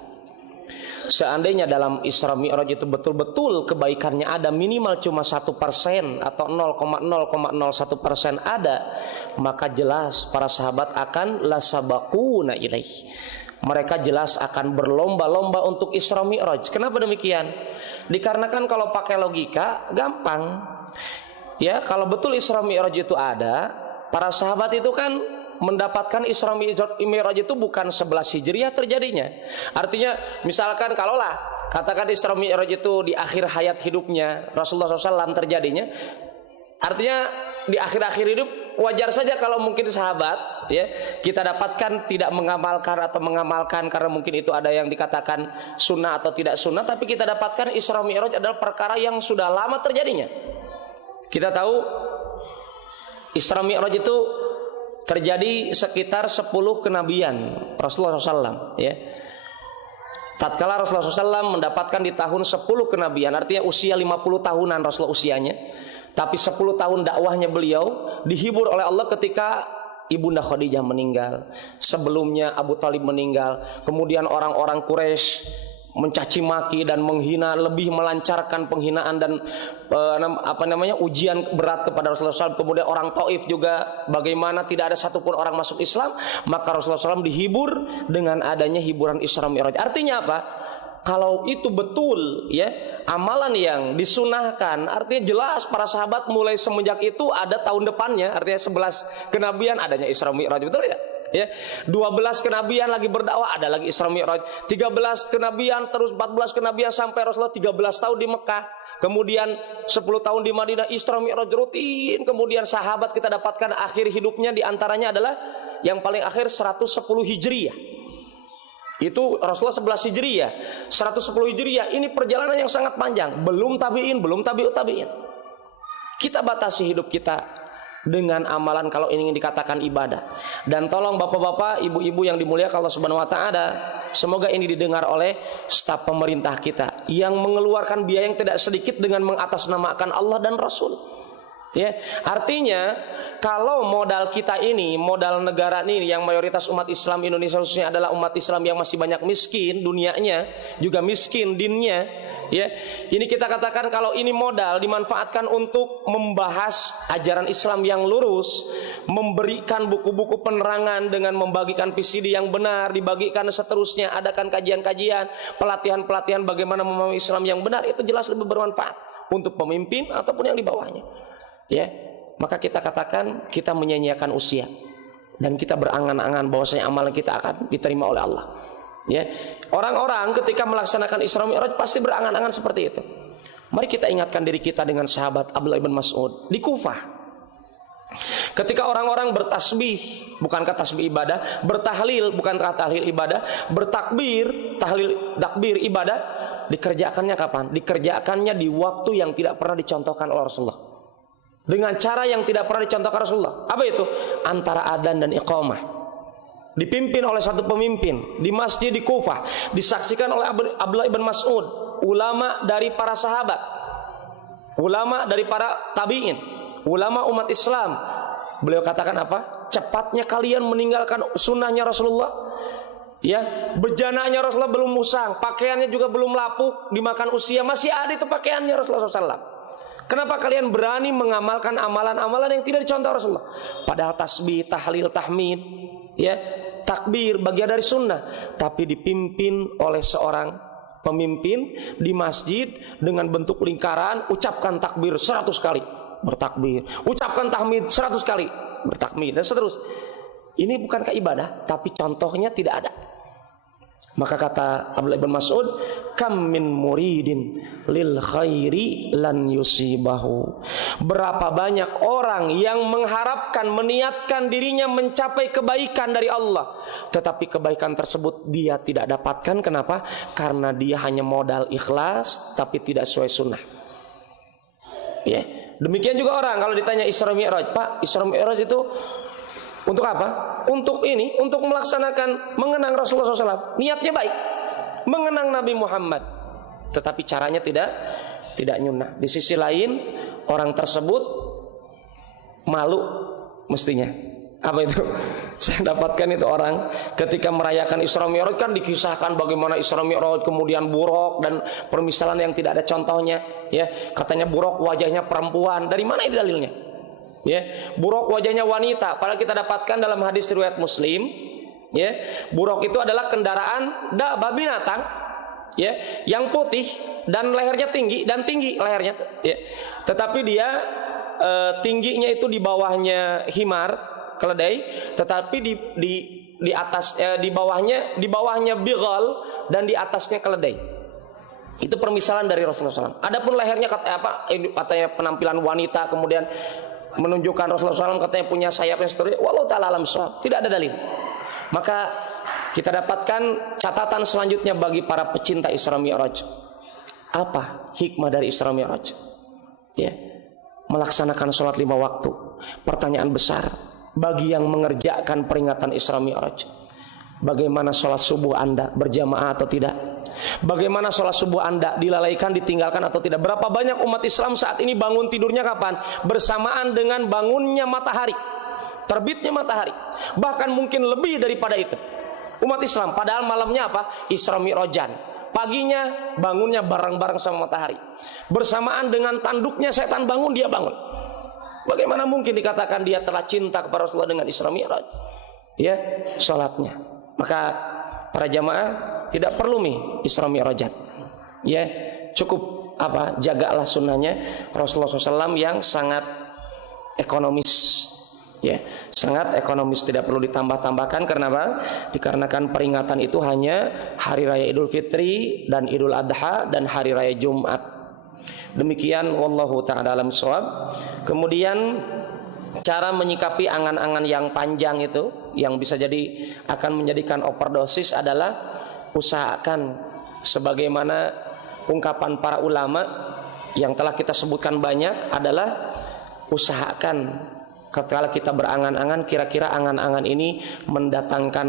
Seandainya dalam Isra Mi'raj itu betul-betul kebaikannya ada, minimal cuma 1% atau 0,001% ada, maka jelas para sahabat akan lasabaquna ilaih. Mereka jelas akan berlomba-lomba untuk Isra Mi'raj. Kenapa demikian? Dikarenakan kalau pakai logika gampang. Ya, kalau betul Isra Mi'raj itu ada, para sahabat itu kan mendapatkan Isra Mi'raj itu bukan 11 Hijriah terjadinya. Artinya misalkan kalaulah katakan Isra Mi'raj itu di akhir hayat hidupnya Rasulullah SAW terjadinya, artinya di akhir-akhir hidup wajar saja kalau mungkin sahabat, ya, kita dapatkan tidak mengamalkan atau mengamalkan karena mungkin itu ada yang dikatakan sunnah atau tidak sunnah, tapi kita dapatkan Isra Mi'raj adalah perkara yang sudah lama terjadinya. Kita tahu Isra Mi'raj itu terjadi sekitar 10 kenabian Rasulullah SAW, ya. Tatkala Rasulullah SAW mendapatkan di tahun 10 kenabian, artinya usia 50 tahunan Rasulullah usianya, tapi 10 tahun dakwahnya beliau dihibur oleh Allah ketika Ibunda Khadijah meninggal, sebelumnya Abu Talib meninggal, kemudian orang-orang Quraisy mencaci maki dan menghina, lebih melancarkan penghinaan dan ujian berat kepada Rasulullah SAW. Kemudian orang Taif juga bagaimana tidak ada satupun orang masuk Islam, maka Rasulullah SAW dihibur dengan adanya hiburan Isra Mi'raj. Artinya apa? Kalau itu betul, ya, amalan yang disunahkan, artinya jelas para sahabat mulai semenjak itu ada tahun depannya, artinya 11 kenabian adanya Isra Mi'raj, betul ya? Ya, 12 kenabian lagi berdakwah, ada lagi Isra Mi'raj, 13 kenabian, terus 14 kenabian sampai Rasulullah 13 tahun di Mekah, kemudian 10 tahun di Madinah, Isra Mi'raj rutin. Kemudian sahabat kita dapatkan akhir hidupnya diantaranya adalah yang paling akhir 110 Hijriah. Itu Rasulullah 11 Hijriah, 110 Hijriah. Ini perjalanan yang sangat panjang, belum tabi'in, belum tabi'ut tabi'in. Kita batasi hidup kita dengan amalan kalau ingin dikatakan ibadah. Dan tolong bapak-bapak, ibu-ibu yang dimuliakan Allah Subhanahu wa taala, semoga ini didengar oleh staf pemerintah kita yang mengeluarkan biaya yang tidak sedikit dengan mengatasnamakan Allah dan Rasul. Ya, artinya kalau modal kita ini, modal negara ini yang mayoritas umat Islam Indonesia khususnya adalah umat Islam yang masih banyak miskin, dunianya juga miskin dinnya, Ya, ini kita katakan kalau ini modal dimanfaatkan untuk membahas ajaran Islam yang lurus, memberikan buku-buku penerangan dengan membagikan PCD yang benar, dibagikan seterusnya, adakan kajian-kajian, pelatihan-pelatihan bagaimana memahami Islam yang benar, itu jelas lebih bermanfaat untuk pemimpin ataupun yang di bawahnya. Ya, maka kita katakan kita menyanyiakan usia dan kita berangan-angan bahwasanya amalan kita akan diterima oleh Allah. Ya, orang-orang ketika melaksanakan Isra Mi'raj pasti berangan-angan seperti itu. Mari kita ingatkan diri kita dengan sahabat Abdullah bin Mas'ud di Kufah. Ketika orang-orang bertasbih, bukankah tasbih ibadah, bertahlil, bukankah tahlil ibadah, bertakbir, takbir ibadah, dikerjakannya kapan? Dikerjakannya di waktu yang tidak pernah dicontohkan oleh Rasulullah. Dengan cara yang tidak pernah dicontohkan Rasulullah. Apa itu? Antara adzan dan iqamah. Dipimpin oleh satu pemimpin di masjid di Kufah, disaksikan oleh Abdullah bin Mas'ud, ulama dari para sahabat, ulama dari para tabi'in, ulama umat Islam. Beliau katakan apa? Cepatnya kalian meninggalkan sunnahnya Rasulullah. Ya, bejananya Rasulullah belum musang, pakaiannya juga belum lapuk, dimakan usia, masih ada itu pakaiannya Rasulullah SAW. Kenapa kalian berani mengamalkan amalan-amalan yang tidak dicontoh Rasulullah? Padahal tasbih, tahlil, tahmid, ya, takbir bagian dari sunnah, tapi dipimpin oleh seorang pemimpin di masjid dengan bentuk lingkaran, ucapkan takbir 100 kali, bertakbir, ucapkan tahmid 100 kali, bertakbir, dan seterusnya. Ini bukankah ibadah? Tapi contohnya tidak ada. Maka kata Abdullah bin Mas'ud, kam min muridin lil khairi lan yusibahu. Berapa banyak orang yang mengharapkan, meniatkan dirinya mencapai kebaikan dari Allah, tetapi kebaikan tersebut dia tidak dapatkan. Kenapa? Karena dia hanya modal ikhlas tapi tidak sesuai sunnah. Ya, demikian juga orang kalau ditanya Isra Mi'raj, Pak, Isra Mi'raj itu untuk apa? Untuk ini, untuk melaksanakan mengenang Rasulullah SAW. Niatnya baik, mengenang Nabi Muhammad, tetapi caranya tidak nyunah. Di sisi lain, orang tersebut malu mestinya. Apa itu? Saya dapatkan itu orang ketika merayakan Isra Mi'raj kan dikisahkan bagaimana Isra Mi'raj, kemudian buruk dan permisalan yang tidak ada contohnya. Ya, katanya buruk wajahnya perempuan. Dari mana ini dalilnya? Ya, buruk wajahnya wanita. Padahal kita dapatkan dalam hadis riwayat Muslim, ya, buruk itu adalah kendaraan babi binatang, ya, yang putih dan lehernya tinggi lehernya, ya. Tetapi dia tingginya itu di bawahnya himar, keledai, tetapi di atas di bawahnya bighal dan di atasnya keledai. Itu permisalan dari Rasulullah SAW. Adapun lehernya katanya penampilan wanita, kemudian menunjukkan Rasulullah SAW katanya punya sayap yang seterusnya. Wallahu ta'ala alam shawab. Tidak ada dalil. Maka kita dapatkan catatan selanjutnya bagi para pecinta Isra Mi'raj. Apa hikmah dari Isra Mi'raj? Ya, melaksanakan sholat 5 waktu. Pertanyaan besar bagi yang mengerjakan peringatan Isra Mi'raj. Bagaimana sholat subuh Anda berjamaah atau tidak? Bagaimana sholat subuh Anda dilalaikan, ditinggalkan atau tidak? Berapa banyak umat Islam saat ini bangun tidurnya kapan? Bersamaan dengan bangunnya matahari, terbitnya matahari. Bahkan mungkin lebih daripada itu umat Islam. Padahal malamnya apa? Isra Mi'rajan. Paginya bangunnya bareng-bareng sama matahari. Bersamaan dengan tanduknya setan bangun, dia bangun. Bagaimana mungkin dikatakan dia telah cinta kepada Rasulullah dengan Isra Mi'raj? Ya, sholatnya. Maka para jamaah tidak perlu Isra Mi'rajat. Ya, cukup jagalah sunnahnya Rasulullah SAW yang sangat ekonomis. Ya, sangat ekonomis, tidak perlu ditambah-tambahkan. Karena apa? Dikarenakan peringatan itu hanya hari raya Idul Fitri dan Idul Adha dan hari raya Jumat. Demikian wallahu ta'ala alam shawab. Kemudian cara menyikapi angan-angan yang panjang itu yang bisa jadi akan menjadikan overdosis adalah usahakan sebagaimana ungkapan para ulama yang telah kita sebutkan banyak adalah usahakan kalau kita berangan-angan kira-kira angan-angan ini mendatangkan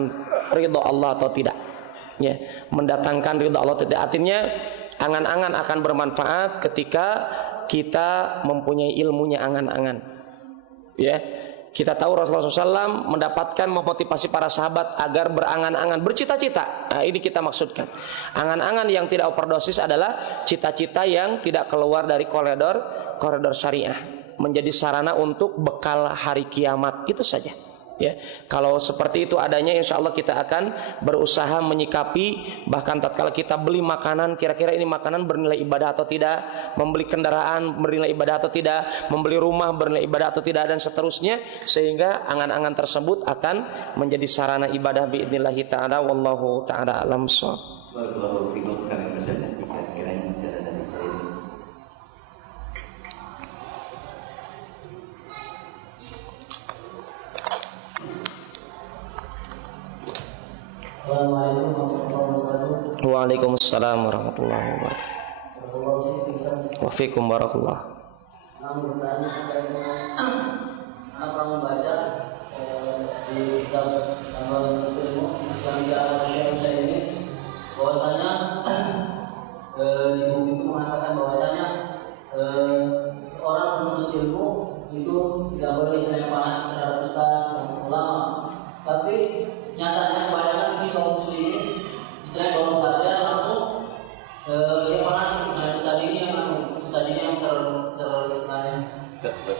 ridha Allah atau tidak. Ya, mendatangkan ridha Allah atau tidak. Artinya angan-angan akan bermanfaat ketika kita mempunyai ilmunya angan-angan. Ya, Kita tahu Rasulullah SAW mendapatkan memotivasi para sahabat agar berangan-angan, bercita-cita. Nah, ini kita maksudkan. Angan-angan yang tidak overdosis adalah cita-cita yang tidak keluar dari koridor syariah, menjadi sarana untuk bekal hari kiamat. Itu saja. Ya, kalau seperti itu adanya, insya Allah kita akan berusaha menyikapi. Bahkan tatkala kita beli makanan, kira-kira ini makanan bernilai ibadah atau tidak, membeli kendaraan bernilai ibadah atau tidak, membeli rumah bernilai ibadah atau tidak, dan seterusnya, sehingga angan-angan tersebut akan menjadi sarana ibadah biidznillah ta'ala. Wallahu ta'ala alam shawab. Barakallahu fikum. Kami bersedia jika sekiranya masih ada dari kalian. Waalaikumsalam warahmatullahi wabarakatuh. Wafikum barakallah. Apa membaca di kitab ilmu yang diarahkan ini bahwasanya di buku itu mengatakan bahwasanya seorang penuntut ilmu itu tidak boleh dilempar terhadap ustaz dan ulama, tapi nyatanya kebanyakan di kaum muslimin misalnya baru belajar langsung dia fanatik dengan ustaz ini yang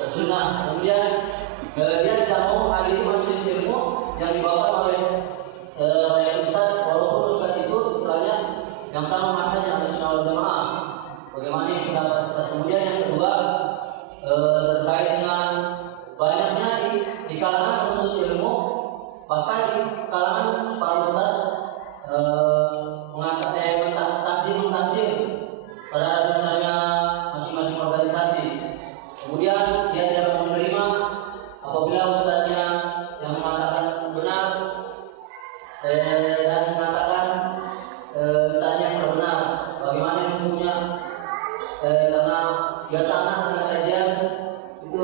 tersunnah, kemudian dia tidak mau hal itu majelis ilmu yang dibawa oleh ustaz, walaupun ustaz itu istilahnya yang sama maknanya Ahlussunnah wal Jamaah. Bagaimana yang pendapat ustaz? Kemudian yang kedua terkait dengan banyaknya di kalangan penuntut ilmu, bahkan di kalangan para ustaz mengatakan takzir terhadap misalnya masing-masing organisasi. Kemudian dia tidak menerima apabila ustaznya yang mengatakan benar dan mengatakan ustaznya yang terbenar. Bagaimana hukumnya? Karena biasanya ketika kajian itu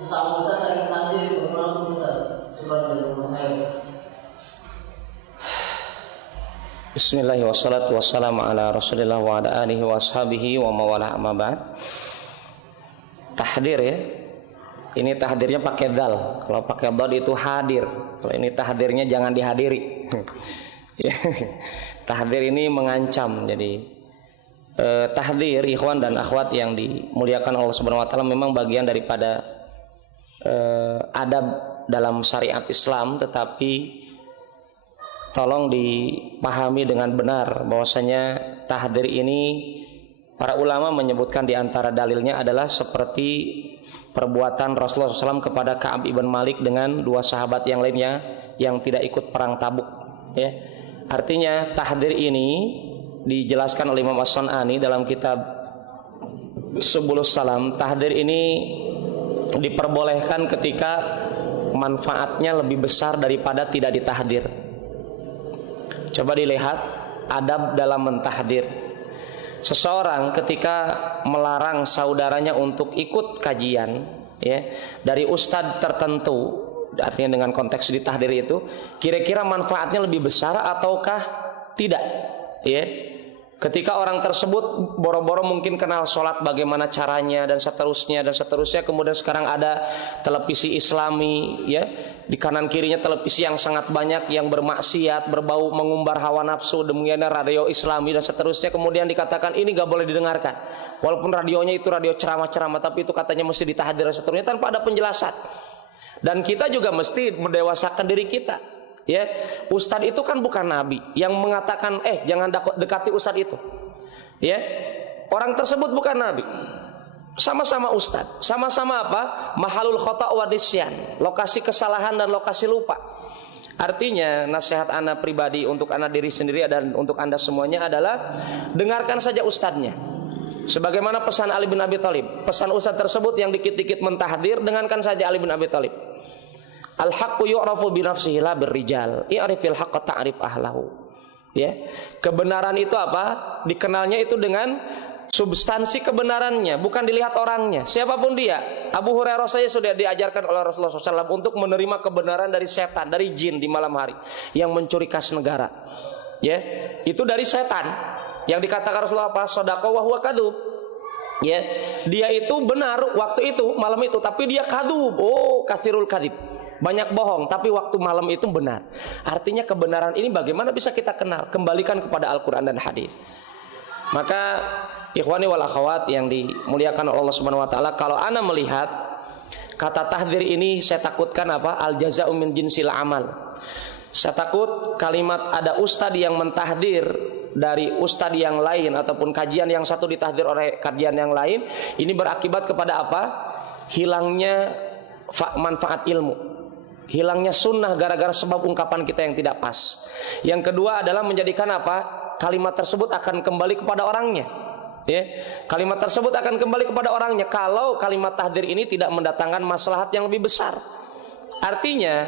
sesama ustaz saling takzir, bagaimana ustaz? Bismillahirrahmanirrahim. Wassalatu wassalamu ala Rasulillah wa ala alihi wa ashabihi wa mawalah amma ba'd. Tahdir ya. Ini tahdirnya pakai dal. Kalau pakai dal itu hadir. Kalau ini tahdirnya jangan dihadiri. Tahdir ini mengancam. Jadi tahdir ikhwan dan akhwat yang dimuliakan Allah Subhanahu wa taala memang bagian daripada adab dalam syariat Islam, tetapi tolong dipahami dengan benar bahwasanya tahdir ini para ulama menyebutkan di antara dalilnya adalah seperti perbuatan Rasulullah SAW kepada Ka'ab ibn Malik dengan dua sahabat yang lainnya yang tidak ikut perang Tabuk. Ya. Artinya tahdir ini dijelaskan oleh Imam As-Sun'ani dalam kitab Subulus Salam. Tahdir ini diperbolehkan ketika manfaatnya lebih besar daripada tidak ditahdir. Coba dilihat adab dalam mentahdir. Seseorang ketika melarang saudaranya untuk ikut kajian ya, dari ustadz tertentu, artinya dengan konteks ditahdir itu, kira-kira manfaatnya lebih besar ataukah tidak? Ya. Ketika orang tersebut boro-boro mungkin kenal sholat bagaimana caranya dan seterusnya, kemudian sekarang ada televisi Islami ya, di kanan kirinya televisi yang sangat banyak yang bermaksiat, berbau mengumbar hawa nafsu, demikian radio Islami dan seterusnya, kemudian dikatakan ini gak boleh didengarkan, walaupun radionya itu radio ceramah-ceramah, tapi itu katanya mesti ditahdir dan seterusnya tanpa ada penjelasan. Dan kita juga mesti mendewasakan diri kita. Ya, ustadz itu kan bukan nabi yang mengatakan jangan dekati ustadz itu. Ya, orang tersebut bukan nabi. Sama-sama ustadz, sama-sama apa? Mahalul khata' wa nisyan, lokasi kesalahan dan lokasi lupa. Artinya nasihat ana pribadi untuk ana diri sendiri dan untuk anda semuanya adalah dengarkan saja ustadznya. Sebagaimana pesan Ali bin Abi Thalib, pesan ustadz tersebut yang dikit-dikit mentahdir, dengarkan saja Ali bin Abi Thalib. Al-haqqu yu'rafu bi nafsihi la birrijal. I'rifil haqqa ta'rif ahlahu. Ya. Kebenaran itu apa? Dikenalnya itu dengan substansi kebenarannya, bukan dilihat orangnya. Siapapun dia. Abu Hurairah saja sudah diajarkan oleh Rasulullah SAW untuk menerima kebenaran dari setan, dari jin di malam hari yang mencuri kas negara. Ya, itu dari setan. Yang dikatakan Rasulullah apa? Shadaqa wa huwa kadzub. Ya, dia itu benar waktu itu malam itu, tapi dia kadzub. Oh, katsirul kadzib. Banyak bohong, tapi waktu malam itu benar. Artinya kebenaran ini bagaimana bisa kita kenal? Kembalikan kepada Al-Qur'an dan hadis. Maka ikhwani wal akhwat yang dimuliakan oleh Allah Subhanahu wa taala, kalau ana melihat kata tahdzir ini, saya takutkan apa? Al jazaa'u min jinsil amal. Saya takut kalimat ada ustadz yang mentahdir dari ustadz yang lain ataupun kajian yang satu ditahdir oleh kajian yang lain, ini berakibat kepada apa? Hilangnya manfaat ilmu, hilangnya sunnah gara-gara sebab ungkapan kita yang tidak pas. Yang kedua adalah menjadikan apa? Kalimat tersebut akan kembali kepada orangnya. Ya, kalimat tersebut akan kembali kepada orangnya kalau kalimat tahdir ini tidak mendatangkan maslahat yang lebih besar. Artinya,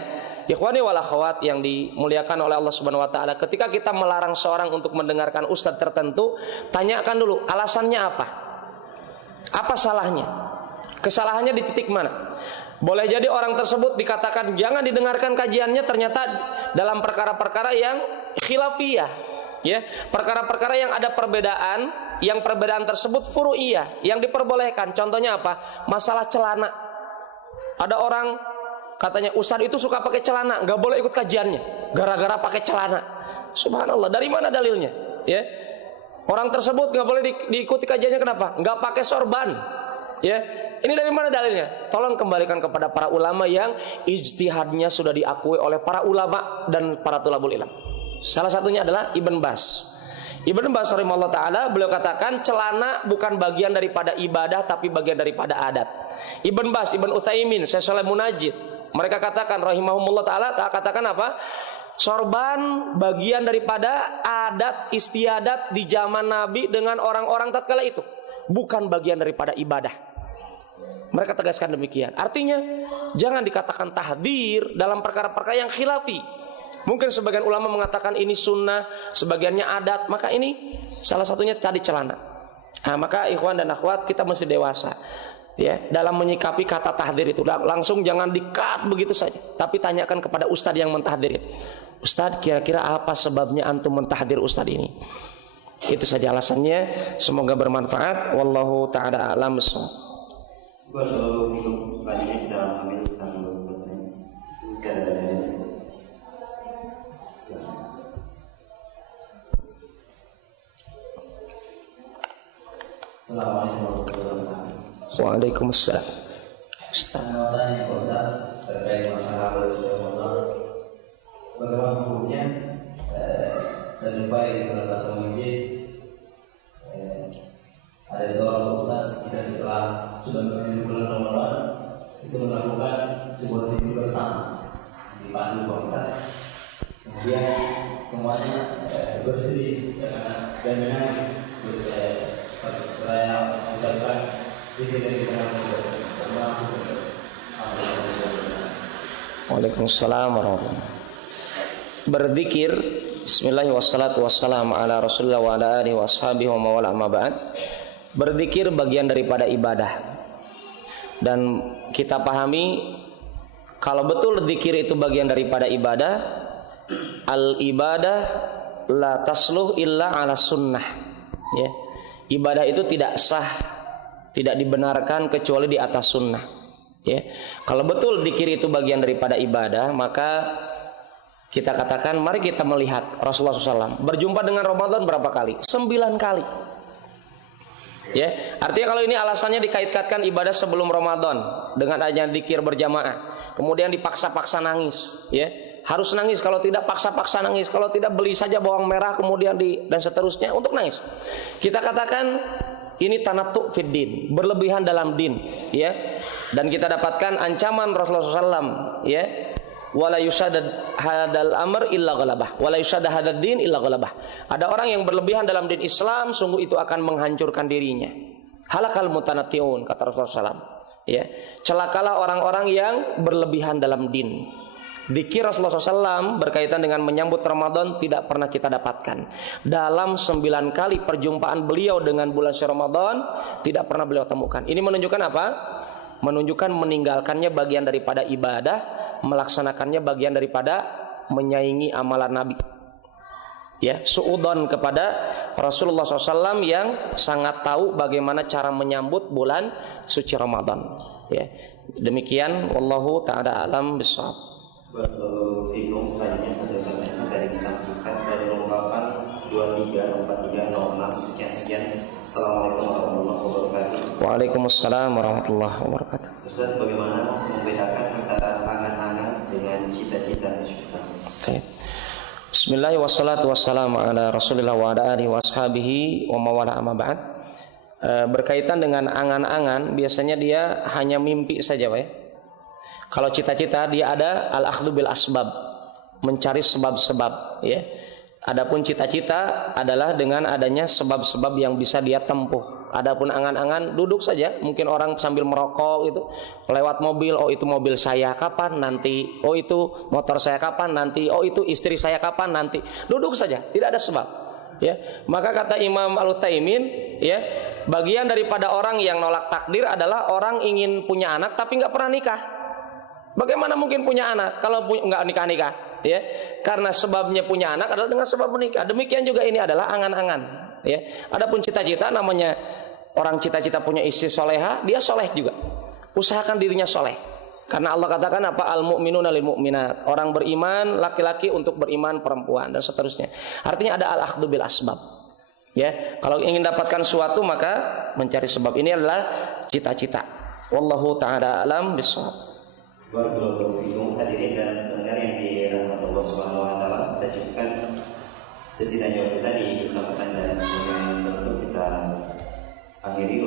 ikhwani wal akhwat yang dimuliakan oleh Allah Subhanahu wa taala, ketika kita melarang seorang untuk mendengarkan ustadz tertentu, tanyakan dulu alasannya apa? Apa salahnya? Kesalahannya di titik mana? Boleh jadi orang tersebut dikatakan jangan didengarkan kajiannya, ternyata dalam perkara-perkara yang khilafiyah, ya, perkara-perkara yang ada perbedaan, yang perbedaan tersebut furu'iyah, yang diperbolehkan. Contohnya apa? Masalah celana. Ada orang katanya ustadz itu suka pakai celana, nggak boleh ikut kajiannya gara-gara pakai celana. Subhanallah, dari mana dalilnya? Ya, orang tersebut nggak boleh diikuti kajiannya, kenapa? Nggak pakai sorban. Ya, ini dari mana dalilnya? Tolong kembalikan kepada para ulama yang ijtihadnya sudah diakui oleh para ulama dan para tulabul ilm. Salah satunya adalah Ibn Bas. Ibn Bas rahimahullah ta'ala, beliau katakan celana bukan bagian daripada ibadah tapi bagian daripada adat. Ibn Bas, Ibn Utsaimin, Syekh Shalih Munajjid, mereka katakan rahimahumullah ta'ala, katakan apa? Sorban bagian daripada adat istiadat di zaman Nabi dengan orang-orang tatkala itu, bukan bagian daripada ibadah. Mereka tegaskan demikian. Artinya jangan dikatakan tahdzir dalam perkara-perkara yang khilafi. Mungkin sebagian ulama mengatakan ini sunnah, sebagiannya adat, maka ini salah satunya tadi celana. Nah, maka ikhwan dan akhwat, kita mesti dewasa, ya, dalam menyikapi kata tahdzir itu. Langsung jangan di-cut begitu saja, tapi tanyakan kepada ustadz yang mentahdzir itu. Ustadz, kira-kira apa sebabnya antum mentahdzir ustadz ini? Itu saja alasannya. Semoga bermanfaat. Wallahu ta'ala a'lam bishawab. Selanjutnya kita ambil satu pertanyaan. Assalamualaikum warahmatullahi wabarakatuh. Waalaikumsalam. Saya mau tanya Pak Ustaz terkait masalah Ramadan. Bagaimana hukumnya terjumpai di salah satu masjid ada seorang Ustaz jika setelah sudah menuju bulan Ramadan itu melakukan sebuah zikir bersama di pandu komunitas. Kemudian semuanya bersedih dan menangis saya ucapkan zikir dari Allah. Waalaikumsalam warahmatullahi wabarakatuh. Berzikir bismillah wassalatu wassalamu ala rasulillah wa ala alihi wa ashabihi wa mawala amma ba'd. Berzikir bagian daripada ibadah. Dan kita pahami kalau betul zikir itu bagian daripada ibadah, al ibadah la tasluh illa ala sunnah, ya. Ibadah itu tidak sah, tidak dibenarkan kecuali di atas sunnah, ya. Kalau betul zikir itu bagian daripada ibadah, maka kita katakan mari kita melihat Rasulullah SAW berjumpa dengan Ramadan berapa kali? 9 kali. Ya, artinya kalau ini alasannya dikait-kaitkan ibadah sebelum Ramadan dengan adanya zikir berjamaah, kemudian dipaksa-paksa nangis, ya. Harus nangis, kalau tidak paksa-paksa nangis, kalau tidak beli saja bawang merah kemudian dan seterusnya untuk nangis. Kita katakan ini tanattu fid din, berlebihan dalam din, ya. Dan kita dapatkan ancaman Rasulullah SAW, ya. Wala yusadad hadal amr illa ghalabah, wala yusadad hadad din illa ghalabah. Ada orang yang berlebihan dalam din Islam, sungguh itu akan menghancurkan dirinya. Halakal mutanatti'un, kata Rasulullah SAW, ya. Celakalah orang-orang yang berlebihan dalam din. Zikir Rasulullah SAW berkaitan dengan menyambut Ramadan tidak pernah kita dapatkan. Dalam 9 kali perjumpaan beliau dengan bulan suci Ramadan tidak pernah beliau temukan. Ini menunjukkan apa? Menunjukkan meninggalkannya bagian daripada ibadah, melaksanakannya bagian daripada menyaingi amalan Nabi. Ya, suudon kepada Rasulullah SAW yang sangat tahu bagaimana cara menyambut bulan suci Ramadan. Ya, demikian. Wallahu ta'ala alam bishawab. Barakallahu selanjutnya satu pertanyaan dari disangsikan dari ungkapan 234306 sekian. Assalamualaikum warahmatullahi wabarakatuh. Waalaikumsalam warahmatullahi wabarakatuh. Ustaz, bagaimana membedakan antara angan-angan dengan cita-cita? Okay. Bismillah wassalatu wassalamu ala Rasulillah wa ala alihi washabihi wa mawala amma ba'd. Berkaitan dengan angan-angan, biasanya dia hanya mimpi saja, Pak. Kalau cita-cita dia ada al-akhdhu bil asbab, mencari sebab-sebab, ya. Adapun cita-cita adalah dengan adanya sebab-sebab yang bisa dia tempuh. Adapun angan-angan duduk saja, mungkin orang sambil merokok itu, lewat mobil, oh itu mobil saya kapan nanti, oh itu motor saya kapan nanti, oh itu istri saya kapan nanti. Duduk saja, tidak ada sebab. Ya, maka kata Imam Al-Utsaimin, ya, bagian daripada orang yang nolak takdir adalah orang ingin punya anak tapi nggak pernah nikah. Bagaimana mungkin punya anak kalau nggak nikah-nikah? Ya, karena sebabnya punya anak adalah dengan sebab menikah. Demikian juga ini adalah angan-angan. Ya, adapun cita-cita, namanya orang cita-cita punya istri soleha, dia soleh juga. Usahakan dirinya soleh. Karena Allah katakan apa? Al-mu'minuna lil mu'minat. Orang beriman laki-laki untuk beriman perempuan dan seterusnya. Artinya ada al-akhdhu bil asbab. Ya, kalau ingin dapatkan sesuatu maka mencari sebab. Ini adalah cita-cita. Wallahu ta'ala alam bishawab. Barakallahu hadirin dan pendengar yang dirahmati Allah Subhanahu wa taala, kita cukupkan sesi tanya jawab kita di kesempatan dan sebelum berikut kita akhiri.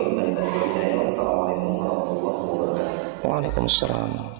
Wassalamualaikum warahmatullahi wabarakatuh. Waalaikumsalam.